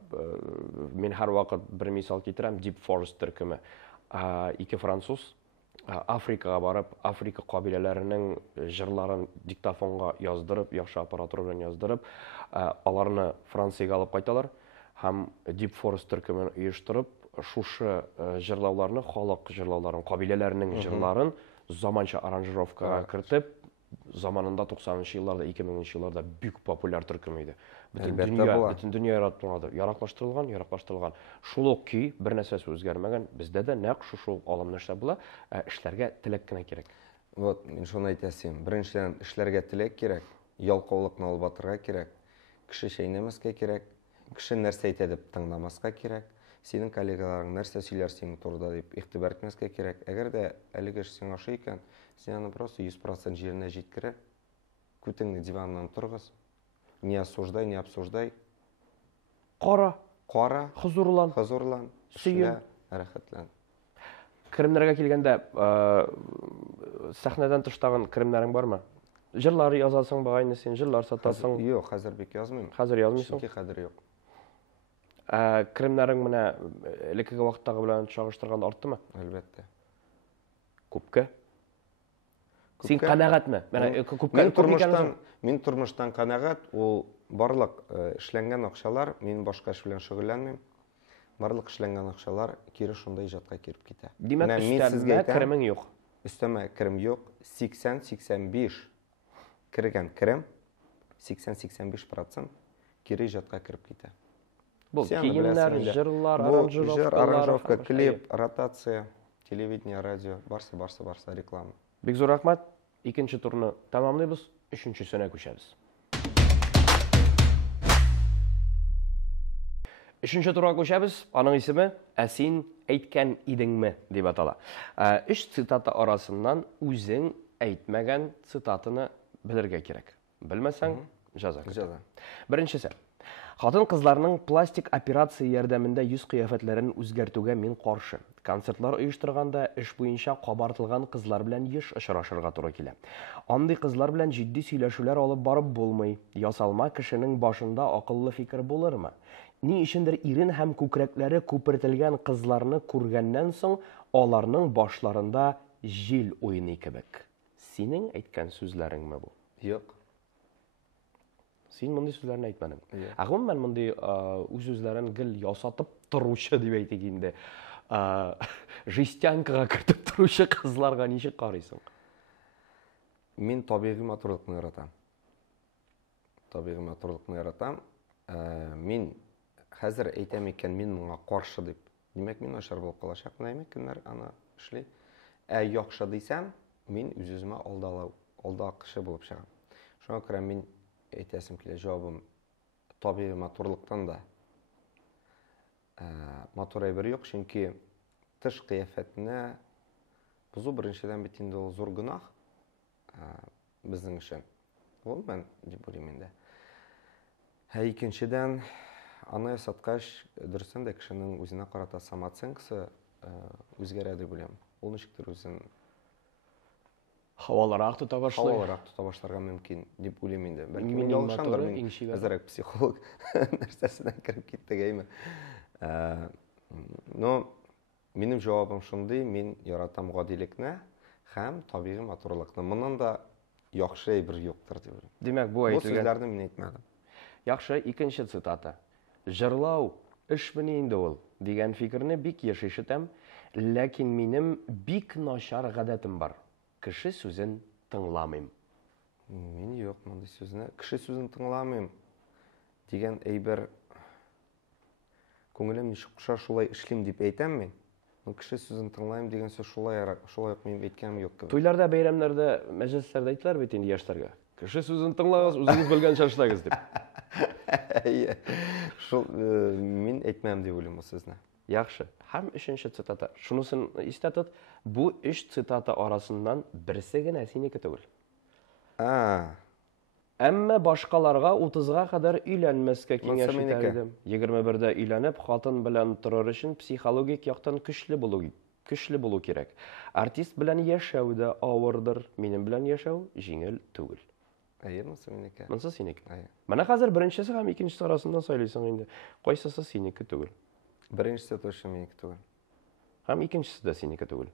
мин һәр вакыт бер мисал китерәм, Deep Forest төркеме. Ике француз Африкага барып, Африка кабиләләренең җырларын диктофонга яздырып, яхшы аппаратура белән яздырып, аларны Франциягә алып кайталар һәм Deep Forest төркемен оештырып, шушы җырлауларны, халык җырлауларын, кабиләләрнең җырларын заманча аранжировкага кертеп, заманында 90-нчы елларда, 2000-нчы елларда бик популяр төркем иде. Бөтен дөнья яраклаштырылган. Шул ук көй, бер нәрсәсе үзгәрмәгән. Бездә дә нәкъ шушы алым нәрсә була, эшләргә теләк кенә кирәк. Вот, мин шуны әйтәсем. Беренчедән, эшләргә теләк кирәк, ялкаулыкны алып батырга кирәк, кеше шәйнәмәскә кирәк, кеше нәрсә әйтә дип тыңламаска кирәк, синең коллегаларың нәрсә сөйләр синең турыда дип игътибар итмәскә кирәк. Әгәр дә әлеге эш сиңа ошый икән, син аны просто 100% җиренә җиткереп, күтеңне диваннан торгыз. Не осуждай, не обсуждай. Кара, хузурлан, сөйлә, рәхәтлән. Керемнәргә килгәндә, сәхнәдән тыштаган керемнәрең бармы? Җырлар язасың багайны син, җырлар сатасың? Юк, хәзер бик язмыйм. Хәзер язмыйсың? Чөнки хәзер юк. Керемнәрең менә элекке вакыттагы белән чагыштырганда арттымы? Әлбәттә. Күпкә? Син канәгатьме? Мин тормыштан канәгать, ул барлык эшләнгән акчалар, мин башка эш белән шөгыльләнмим. Барлык эшләнгән акчалар кире шундай иҗатка киреп китә. Димәк, өстәмә керемең юк. Өстәмә керем юк. 80-85 кергән керем, 80-85% кире иҗатка киреп китә. Бу киемнәр, җырлар, аранжировка, клип, ротация, телевидение, радио, барса реклама. Бик зур рәхмәт. Икенче турны тәмамлыйбыз, өченчесенә күчәбез. Үшінші турға көшәбіз. Аның исеме «Ә син әйткән идеңме?» дип атала. Үш цитата арасыннан үзең әйтмәгән цитатаны белергә кирәк. Белмәсәң, жаза. Жаза. Беренчесе. Хатын кызларның пластик операция ярдәмендә йөз кыяфәтләрен үзгәртүгә мин каршы. Концертлар оештырганда эш буенча кабартылган кызлар белән еш очрашырга туры килә. Андый кызлар белән җитди сөйләшүләр алып барып булмый. Ясалма кешенең башында акыллы фикер булырмы? Ни өчендер ирен һәм күкрәкләре күпертелгән кызларны күргәннән соң аларның башларында җил уйный кебек. Синең әйткән сүзләреңме бу? Юк. Син мондый сүзләрне әйтмәдең. Гомумән мондый үз сүзләрен гел ясатып торучы дип әйтик инде. Жестянкага кертеп торучы кызларга ничек карыйсың? Мин табигый матурлыкны яратам. Табигый матурлыкны яратам. Мин хәзер әйтәм икән, мин моңа каршы дип. Димәк, мин начар булып калачакмын, әйме көннәр аны эшли. Яхшы дисәм, мин үз-үземә алда кеше булып чыгам. Шуңа күрә мин әйтәсем килә, җавабым табигый матурлыктан да матур әйбер юк, чөнки тыш кыяфәтне бозу беренчедән бит инде ул зур гөнаһ безнең өчен. Ул мен дип уйлыйм инде. Икенчедән, аны ясаткач, дөресен дә кешенең үзенә карата самооценкасы үзгәрә дип уйлыйм. Ул ничектер үзен Хаваларак тота башлый. Хаваларак тота башларга мөмкин дип уйлыйм инде. Бәлки мин ялгышамдыр, мин әзрәк психолог нәрсәсеннән кирип киттегәйме. Но минем җавабым шундый, мин яратам гадилекне һәм табигый матурлыкны. Моннан да яхшы әйбер юктыр дип уйлыйм. Димәк, бу Бу әйтелгән. сүзләрне мин әйтмәдем. Яхшы, икенче цитата. Җырлау эшмени инде ул дигән фикерне бик еш ишетәм, ләкин минем бик начар гадәтем бар. Кеше сүзен тыңламыйм. Мин юк, мондый сүзне, кеше сүзен тыңламыйм дигән әйбер күңелем ничек куша шулай эшлим дип әйтәм мин. Кеше сүзен тыңлайм дигән сүз шулай ук мин әйткәнем юк. Туйларда, бәйрәмнәрдә, мәҗлесләрдә әйтәләр бит инде яшьләргә. Кеше сүзен тыңлагыз, үзегез белгәнчә эшләгез дип. Шул мин әйтмәм дип уйлыйм бу сүзне. Яхшы. Һәм өченче цитата. Шунысын истә тот, бу өч цитата арасыннан берсе генә синеке түгел. Әмма башкаларга 30-га кадәр өйләнмәскә киңәш итәр идем. 21-дә өйләнеп, хатын белән торыр өчен психологик яктан көчле булу кирәк. Артист белән яшәү дә авырдыр. Минем белән яшәү җиңел түгел. Монысы минеке. Монысы синеке. Менә хәзер беренчесе һәм икенчесе арасыннан сайлыйсың инде. Кайсысы синеке түгел? Беренчесе точно минеке түгел. Һәм икенчесе дә синеке түгел.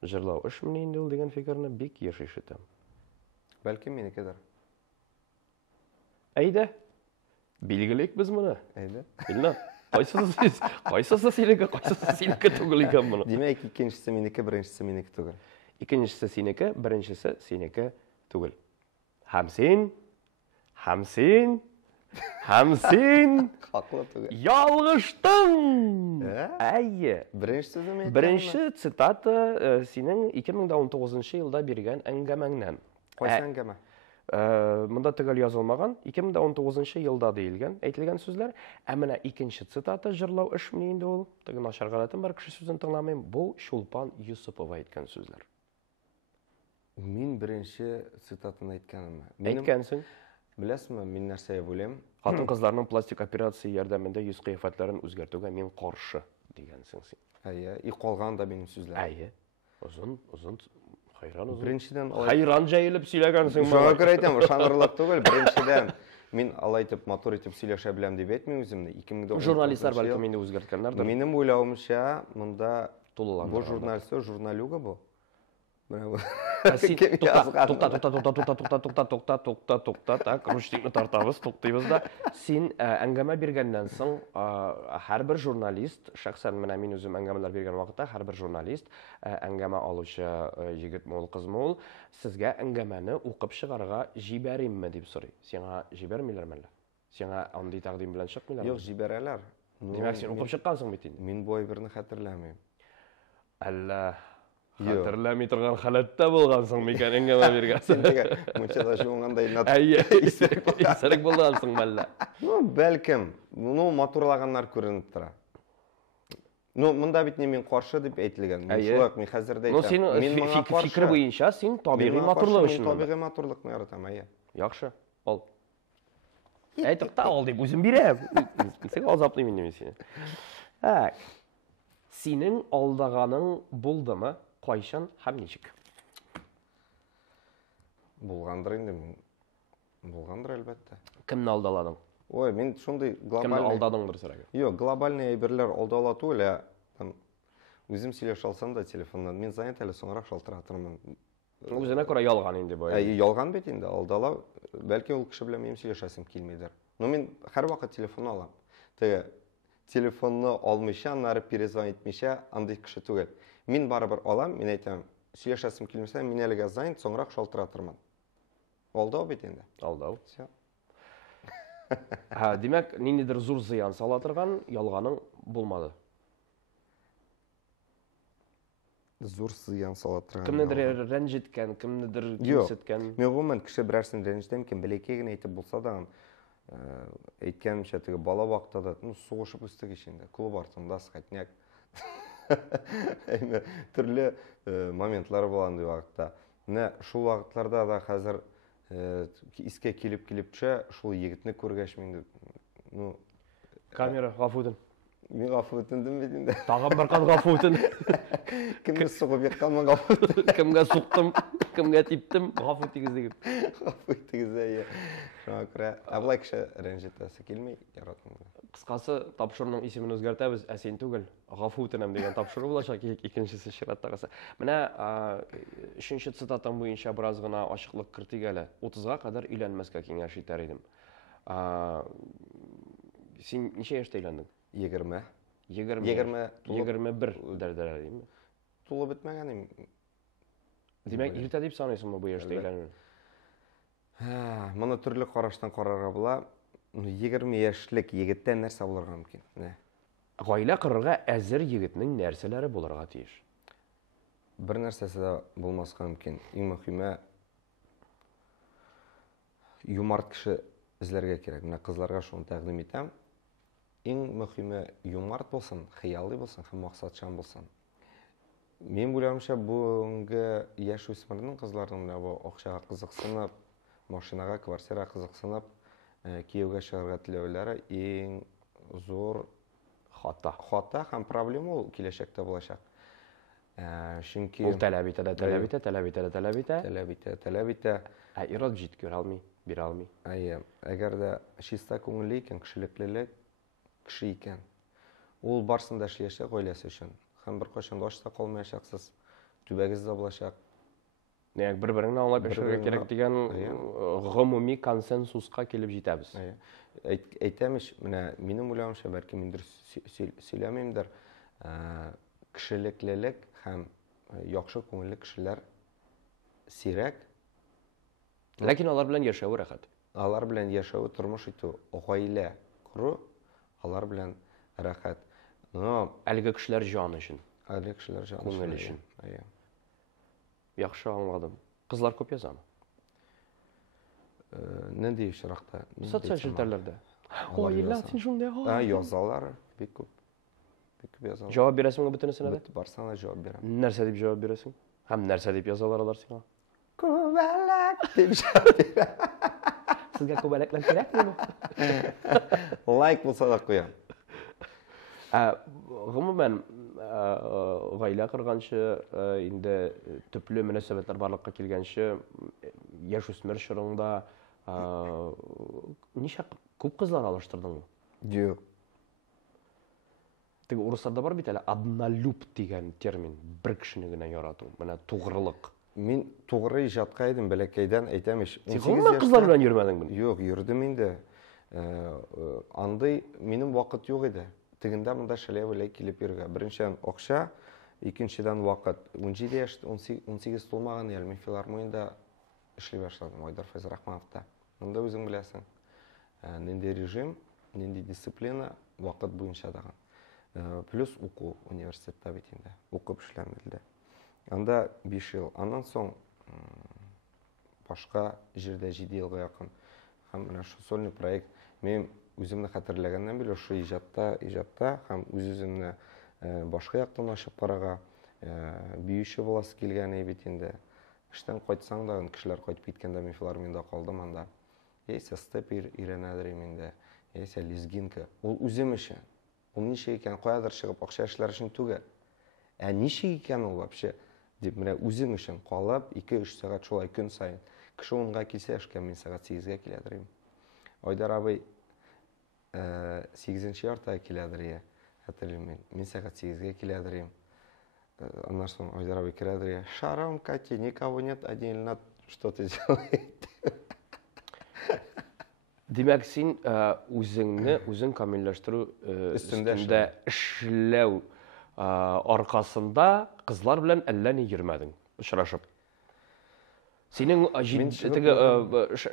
Җырлау эшмени инде ул дигән фикерне бик еш ишетәм. Бәлки минекедер. Әйдә. Билгелек без моны. Әйдә. Илнар, кайсысы синеке түгел икән моны? Димәк, икенчесе минеке, беренчесе минеке түгел. Икенчесе синеке, беренчесе синеке түгел. Һәм син Хаклы түгел. ялгыштың. Әйе. Беренче сүзне әйткәнме? Беренче цитата синең 2019 елда биргән әңгәмәңнән. Кайсы әңгәмә? Монда төгәл язылмаган, 2019 елда диелгән, әйтелгән сүзләр. Ә менә икенче цитата җырлау эшмени инде ул. Теге начар гадәтем бар, кеше сүзен тыңламыйм. Бу Шулпан Юсупова әйткән сүзләр. Мин беренче цитатаны әйткәнемме? Әйткәнсең. Беләсезме, мин нәрсә уйлыйм? Хатын-кызларның пластик операция ярдәмендә йөз кыяфәтләрен үзгәртүгә мин каршы дигәнсең син. Әйе, калган да минем сүзләр. Әйе. Узын, хайран узын. Беренчедән Хайран җәелеп сөйләгәнсең. Шуңа күрә әйтәм, ышанырлык түгел. Беренчедән мин алай итеп матур итеп сөйләшә беләм дип әйтмим үземне. 2010 Журналистлар бәлкем инде үзгәрткәннәрдер. Минем уйлавымча, монда Тулыландыр. бу журналисты, журналюга бу. Менә Тукта, так, ручникны тартабыз, туктыйбыз да. Син әңгәмә биргәннән соң, һәрбер журналист, шәхсән менә мин үзем әңгәмәләр биргән вакытта, һәрбер журналист, әңгәмә алучы җегетме ул, кызмы ул, сезгә әңгәмәне укып чыгарга җибәримме дип сорый. Сиңа җибәрмиләрме әллә? Сиңа андый тәкъдим белән чыкмыйлармы? Юк, җибәрәләр. Димәк, син укып чыккансың бит инде. Мин бу әйберне хәтерләмим. Әллә Хәтерләми торган халәттә булгансың микән әңгәмә биргәнсең. Мунчада шуңгандай Әйе, исерек булгансың мәллә. Бәлкем, матурлаганнар күренеп тора. Монда бит мен каршы дип әйтелгән. Шулай мин хәзер дә әйтәм. Син фикер буенча син табигый матурлык өчен. Табигый матурлыкны яратам, Яхшы, ал. Әйтик та ал дип үзем бирәм. Син азаплыйм инде мин сине. Синең алдаганың булдымы? Кайчан һәм ничек? Булгандыр инде. Булгандыр әлбәттә. Кемне алдаладың? Ой, мин шундый Кемне алдадыңдыр сораган. Юк, глобальный әйберләр алдала түгел, үзем сөйләшә алсам да телефоннан. Мин занят әле соңрак шалтыратырмын. Үзенә күрә ялган инде бу. Ялган бит инде, алдала. Бәлки ул кеше белән минем сөйләшәсем килмидер. Мин һәрвакыт телефонны алам. Теге телефонны алмыйча, нары перезвонить итмичә, андый кеше түгел. Мин барыбер алам, мин әйтәм, сөйләшәсем килмәсә, мин әлегә занят, соңрак шалтыратырмын. Алдау бит инде. Алдау. Димәк, ниндидер зур зыян сала торган ялганың булмады. Зур зыян сала торган. Кемнедер рәнҗеткән, кемнедер кимсеткән. Мен гомумән кеше берәрсен рәнҗетәм, кем бәләкәй генә әйтеп булса да, әйткәнемчә, теге бала вакытта да, сугышып үстек ичендә, клуб артында скатняк. Төрле моментлар була андый вакытта. Менә шул вакытларда да хәзер искә килеп төшә, шул егетне күргәч мин, Камера гафу итен. Мин гафу итендем бит инде. Тагын бер кат гафу итен. Кемгә сугып ятканмын гафу итен. Кемгә суктым, кемгә типтем, гафу итегез диген. Гафу итегез. Шуңа күрә, абылай кеше рәнҗетәсе килми, яратмыйм. Кыскасы, тапшырның исемен үзгәртәбез, ә син түгел. Гафу итенәм дигән тапшыру булачак икенчесе чираттагысы. Менә 3нче цитатам буенча бераз гына ачыклык кертик әле. 30га кадәр өйләнмәскә киңәш итәр идем. Син ничә яшьтә өйләндең? 20. 21 дәрәҗәдә димме? Тулы бетмәгән идем. Димәк, иртә дип саныйсыңмы бу яшьтә өйләнүне? Моны төрле караштан карарга була. 20 яшьлек егеттән нәрсә булырга мөмкин? Гаилә корырга әзер егетнең нәрсәләре булырга тиеш? Бер нәрсәсе дә булмаска мөмкин. Иң мөһиме юмарт кеше эзләргә кирәк. Менә кызларга шуны тәкъдим итәм. Иң мөһиме юмарт булсын, хыялый булсын һәм максатчан булсын. Мен уйлавымча, бүгенге яшь үсмернең кызларның менә бу акчага кызыксынып, машинага, квартирага кызыксынып, кияүгә чыгарга теләүләре иң зур хата һәм проблема ул киләчәктә булачак. Чөнки ул таләп итә. Ират җиткер алмый, бирә алмый. Әгәр дә чиста күңелле икән, кешелеклелек кеше икән, ул барсын да эшләячәк гаиләсе өчен. Һәм беркайчан да ачта калмаячаксыз, түбәгез дә булачак. Нәк бер-береңне аңлап яшәргә кирәк дигән гомуми консенсуска килеп җитәбез. Әйтәмеш, менә минем уйлавымча, бәлки миндер сөйләмимдер, кешелеклелек һәм яхшы күңелле кешеләр сирәк. Ләкин алар белән яшәү рәхәт. Алар белән яшәү, тормыш итү, гаилә кору, алар белән рәхәт. Әлеге кешеләр җан өчен. Әлеге кешеләр җан күңел өчен. Яхшы аңладым. Кызлар күп язамы? Нинди очракта? Социаль челтәрләрдә. Ой, син шундый. Язалар, бик күп. Бик күп язалар. Җавап бирәсеңме бөтенесенә дә? Барсана җавап бирәм. Нәрсә дип җавап бирәсең? Һәм нәрсә дип язалар алар сиңа? Күбәләк дип җавап бирәм. Сезгә күбәләкләр кирәкме? Лайк булса да куям. Гомумән, гаилә корганчы, инде төпле мөнәсәбәтләр барлыкка килгәнче, яшүсмер чорыңда ничә күп кызлар алыштырдыңмы? Юк. Теге урысларда бар бит әле однолюб дигән термин, бер кешене генә ярату, менә тугрылык. Мин тугры иҗатка идем, бәләкәйдән әйтәмеш. Син кызлар белән йөрмәдеңме? Юк, йөрдем инде. Андый минем вакыт юк иде. Тегендә монда шәләвеләй килеп йөргә. Беренчедән акча, икенчедән вакыт. 17 яшь, 18 тулмаган ял, мин филармониядә эшли башладым, Айдар Файз Рахмановта. Монда үзең беләсең, нинди режим, нинди дисциплина вакыт буенча дагы. Плюс уку университетта бит инде, укып эшләнелде. Анда 5 ел. Андан соң башка жердә 7 елга якын. Һәм менә шу сольный проект мен үземне хәтерләгәннән бирле шу иҗатта һәм үземне башка яктан ачып карага биюче буласы килгән бит инде. Эштән кайтсаң да, кешеләр кайтып киткәндә мин филармонда калдым анда. Яисә степ өйрәнәдер инде, яисә лезгинка. Ул үзем өчен. Ул ничек икән, каядыр чыгып акча эшләр өчен түгел. Ә ничек икән ул вообще? Дип менә үзем өчен калып 2-3 сәгать шулай көн сайын. Кеше 10-га килсә эшкә, мин сәгать 8-га киләдер идем. Айдар абый 8-нче яртыга киләдер я. Хәтерлим мин сәгать 8-га киләдер идем. Аннан соң Айдар абый керәдер я. Шарам, Катя, никого нет, отдельно что ты делаешь? Демәк, син үзең камилләштерү өстендә эшләү аркасында кызлар белән әллә ни йөрмәдең, очрашып. Синең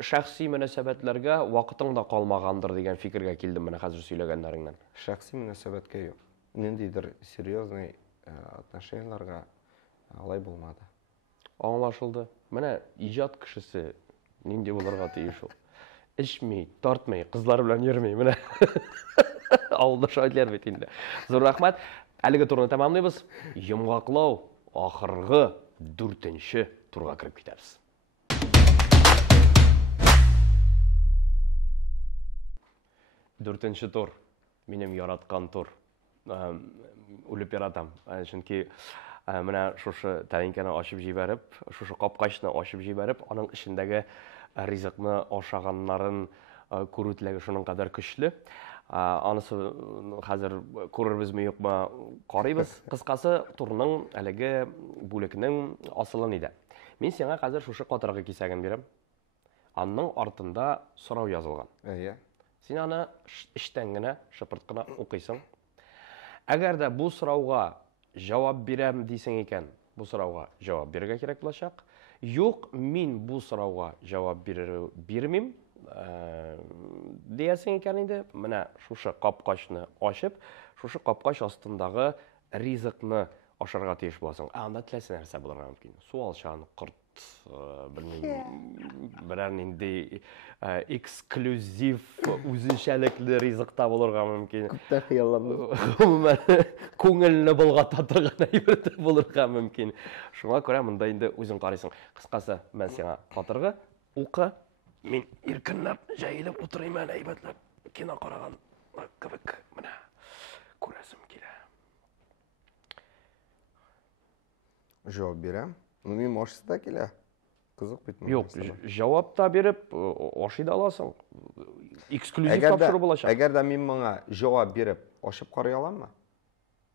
шәхси мөнәсәбәтләргә вакытың да калмагандыр дигән фикергә килдем менә хәзер сөйләгәннәреңнән. Шәхси мөнәсәбәткә юк. Ниндидер серьезный отношенияларга алай булмады. Аңлашылды. Менә иҗат кешесе нинди булырга тиеш ул? Эчми, тартмый, кызлар белән йөрми, менә. Авылда шайтлар бит инде. Зур рәхмәт. Әлеге турны тәмамлыйбыз. Йомгаклау ахыргы 4нче турга кирип китәбез. 4нче тур. Минем яраткан тур. Үлеп яратам. Чөнки менә шушы тәлинкәне ачып җибәреп, шушы капкачны ачып җибәреп, аның ичендәге ризыкны ашаганнарын күрү теләге шуның кадәр көчле. Анысы хәзер күрербезме юкмы карыйбыз. Кыскасы, турның әлеге бүлекнең асылы ниде? Мин сиңа хәзер шушы катыргы кисәген бирәм. Аның артында сорау язылган. Син аны эчтән генә, шыпырт кына укыйсың. Әгәр дә бу сорауга җавап бирәм дисең икән, бу сорауга җавап бирергә кирәк булачак. Юк, мин бу сорауга җавап бирмим диясең икән инде, менә шушы капкачны ачып, шушы капкач астындагы ризыкны ашарга тиеш буласың. Анда теләсә нәрсә булырга мөмкин. Суалчан, кырт, белмим, берәр нинди эксклюзив, үзенчәлекле ризыкта булырга мөмкин. Күптә хыялландым. Күңелне болгата торган әйбер булырга мөмкин. Шуңа күрә монда инде үзең карыйсың. Кыскасы, мен сиңа катыргы укы. Мин иркенләп, җәелеп утырыйм әле әйбәтләп. Кино караган кебек менә күрәсем килә. Җавап бирәм. Мин машинада килә. Кызык бит. Юк, җавап та биреп, ашый да аласың. Эксклюзив тапшыру булачак. Әгәр дә мин моңа җавап биреп, ашып карый аламмы?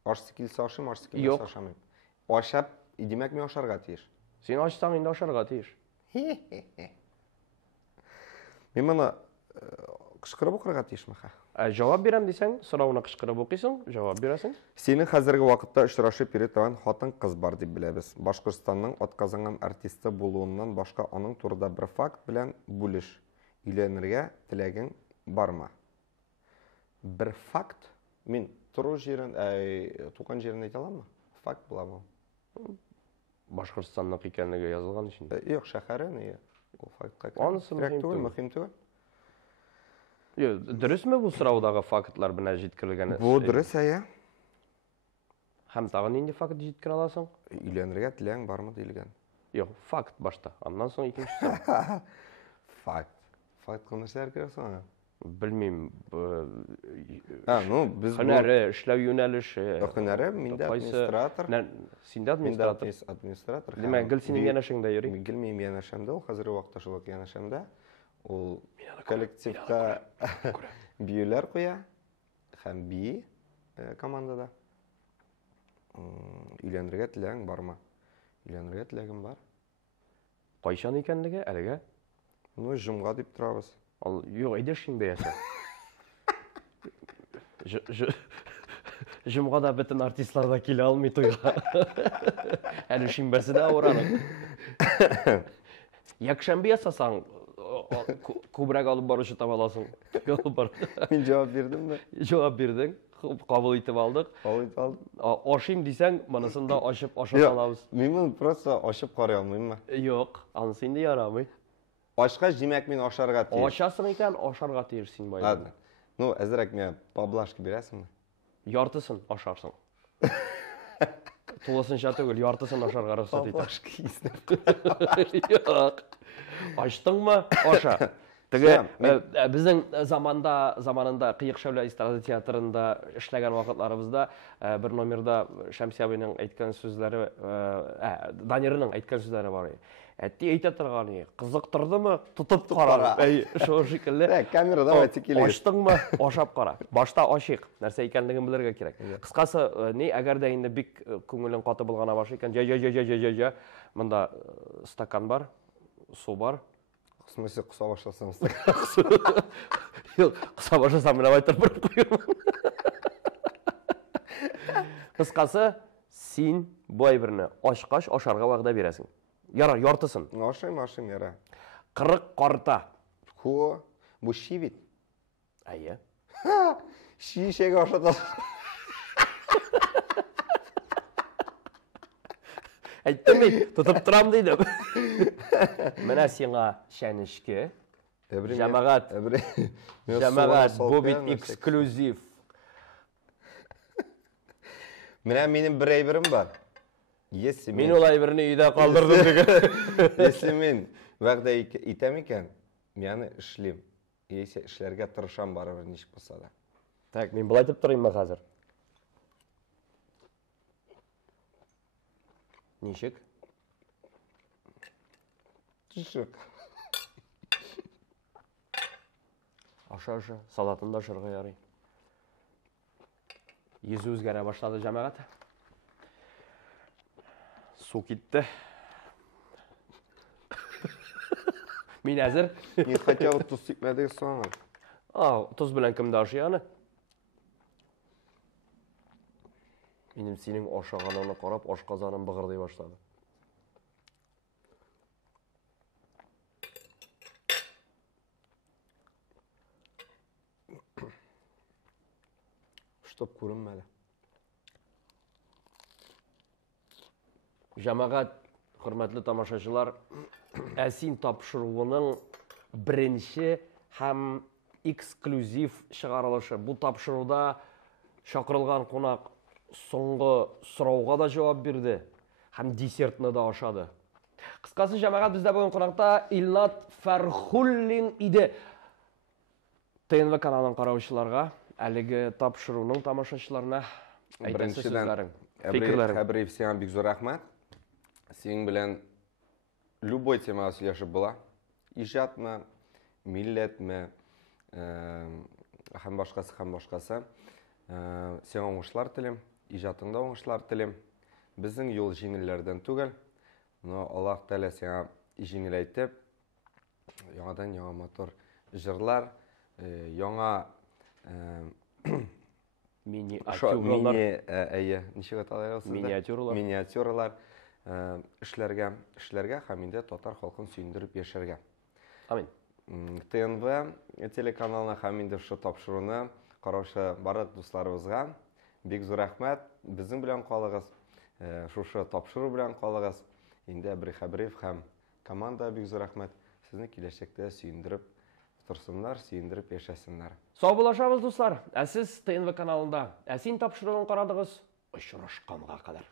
Ашсы килсә ашыйм, ашсы килмәсә ашамыйм. Ашап, димәк мин ашарга тиеш. Син ашсаң инде ашарга тиеш. Мин моны кычкырып укырга тиешме? Җавап бирәм дисәң, сорауны кычкырып укыйсың, җавап бирәсең. Синең хәзерге вакытта очрашып йөри торган хатын-кыз бар дип беләбез. Башкортстанның атказанган артисты булуыннан башка аның турында бер факт белән бүлеш. Өйләнергә теләгең бармы? Бер факт? Мин туру җирен, туган җирен әйтә аламмы? Факт була бу. Башкортстанның икәнлеге язылган өчен. Юк, шәһәре не? Ул фактка. Анысы мөһим түгел. Дөресме бу сораудагы фактлар белән җиткерелгән? Бу дөрес, Һәм тагын нинди факт җиткерә аласың? Өйләнергә теләгең бармы дилгән. Юк, факт башта. Аннан соң икенчесе. Факт. Факт көннәр керә соң. Белмим. Без һөнәре, эшләү юнәлеше. Һөнәре, миндә администратор. Синдә администратор. Димәк, гел синең янәшеңдә йөри. Гел минем янәшәмдә, ул хәзерге вакытта шул янәшәмдә. Ул коллективта биюләр куя һәм бии командада. Өйләнергә теләгең бармы? Өйләнергә теләгем бар. Кайчан икәнлеге әлегә? Ну, җомга дип торабыз. Юк, әйдә шимбә яса. Җомгада бөтен артистлар да килә алмый туйга. Әле шимбәсе дә авыраның. Якшәмбе ясасаң, күбрәк алып баручы таба аласың. Мин җавап бирдемме? Җавап бирдең. Кабул итеп алдык. Ашыйм дисәң, монысын да ашып ашап алабыз. Мен просто ашып карый алмыйммы? Юк, анысы инде ярамый. Ашкач, димәк, мин ашарга тиеш. Ашасың икән, ашарга тиешсең бай. Ладно. Ну, әзрәк миңа поблажка бирәсеңме? Яртысын ашарсың. Тулысынча түгел, яртысын ашарга рөхсәт итәм. Поблажка иснәп. Юк. Ачтыңмы? Аша. Теге безнең заманында Кыек Шәүлә эстрада театрында эшләгән вакытларыбызда бер номерда Шәмси абыйның әйткән сүзләре, Данирның әйткән сүзләре бар. Әти әйтә торган, кызыктырдымы? Тутып кара. Шул шикелле. Камерада әйтә Ачтыңмы? Ашап кара. Башта ашыйк. Нәрсә икәнлеген белергә кирәк. Кыскасы, әгәр дә инде бик күңелең каты булгана башы икән, җа. Монда стакан бар, су бар. В смысле, куса башласаң. Юк, куса башласам менә айтып биреп куйырмын. Кыскасы, син бу әйберне ашкач ашарга вәгъдә бирәсең. Ярар, яртысын. Ашыйм, яра. 40 карта. Хо, бу ши бит. Әйе. Шишеге ашатасың. Әйттем бит, тотып торам дидем. Менә сиңа шәнешке. Җәмәгать. Бу бит эксклюзив. Менә минем бер әйберем бар. Мин ул әйберне өйдә калдырдым диген. Если мин вәгъдә итәм икән, мин эшлим. Яисә эшләргә тырышам барыбер ничек булса да. Так, мин булай дип торыйммы хәзер? Ничек? Ничек? Аша, салатын да ашарга ярый. Йөзе үзгәрә башлады җәмәгать. Су китте. Мин әзер. Мин хотя бы туз сипмәде соң. Туз белән кемдә ашый аны? Минем синең ашаганыңны карап, ашказаным быгырдый башлады. Штоп күренмәде. Җәмәгать, хөрмәтле тамашачылар, әсин тапшыруының беренче һәм эксклюзив чыгарылышы. Бу тапшыруда чакырылган кунак соңгы сорауга да җавап бирде һәм десертны да ашады. Кыскасы, җәмәгать, бездә бүген кунакта Илнат Фәрхуллин иде. ТНВ каналын караучыларга, әлеге тапшыруның тамашачыларына әйтәсе сүзләрең, фикерләрең. Хәбриев, сиңа бик зур рәхмәт. Синең белән любой темага сөйләшеп була. Иҗатмы, милләтме, һәм башкасы. Сиңа уңышлар телим, иҗатыңда уңышлар телим. Безнең юл җиңелләрдән түгел. Но Аллаһ Тәгалә сиңа җиңеләйтеп, яңадан яңа мотор җырлар, яңа миниатюралар эшләргә һәм инде татар халкын сөендереп яшәргә. Амин. ТНВ телеканалына һәм инде шу тапшыруны караучы барлык дусларыбызга бик зур рәхмәт. Безнең белән калыгыз, шушы тапшыру белән калыгыз. Инде Хәбриев һәм команда бик зур рәхмәт. Сезне киләчәктә сөендереп торсыннар, сөендереп яшәсеннәр. Сау булашабыз, дуслар. Сез ТНВ каналында әсин тапшыруын карадыгыз. Очрашканга кадәр.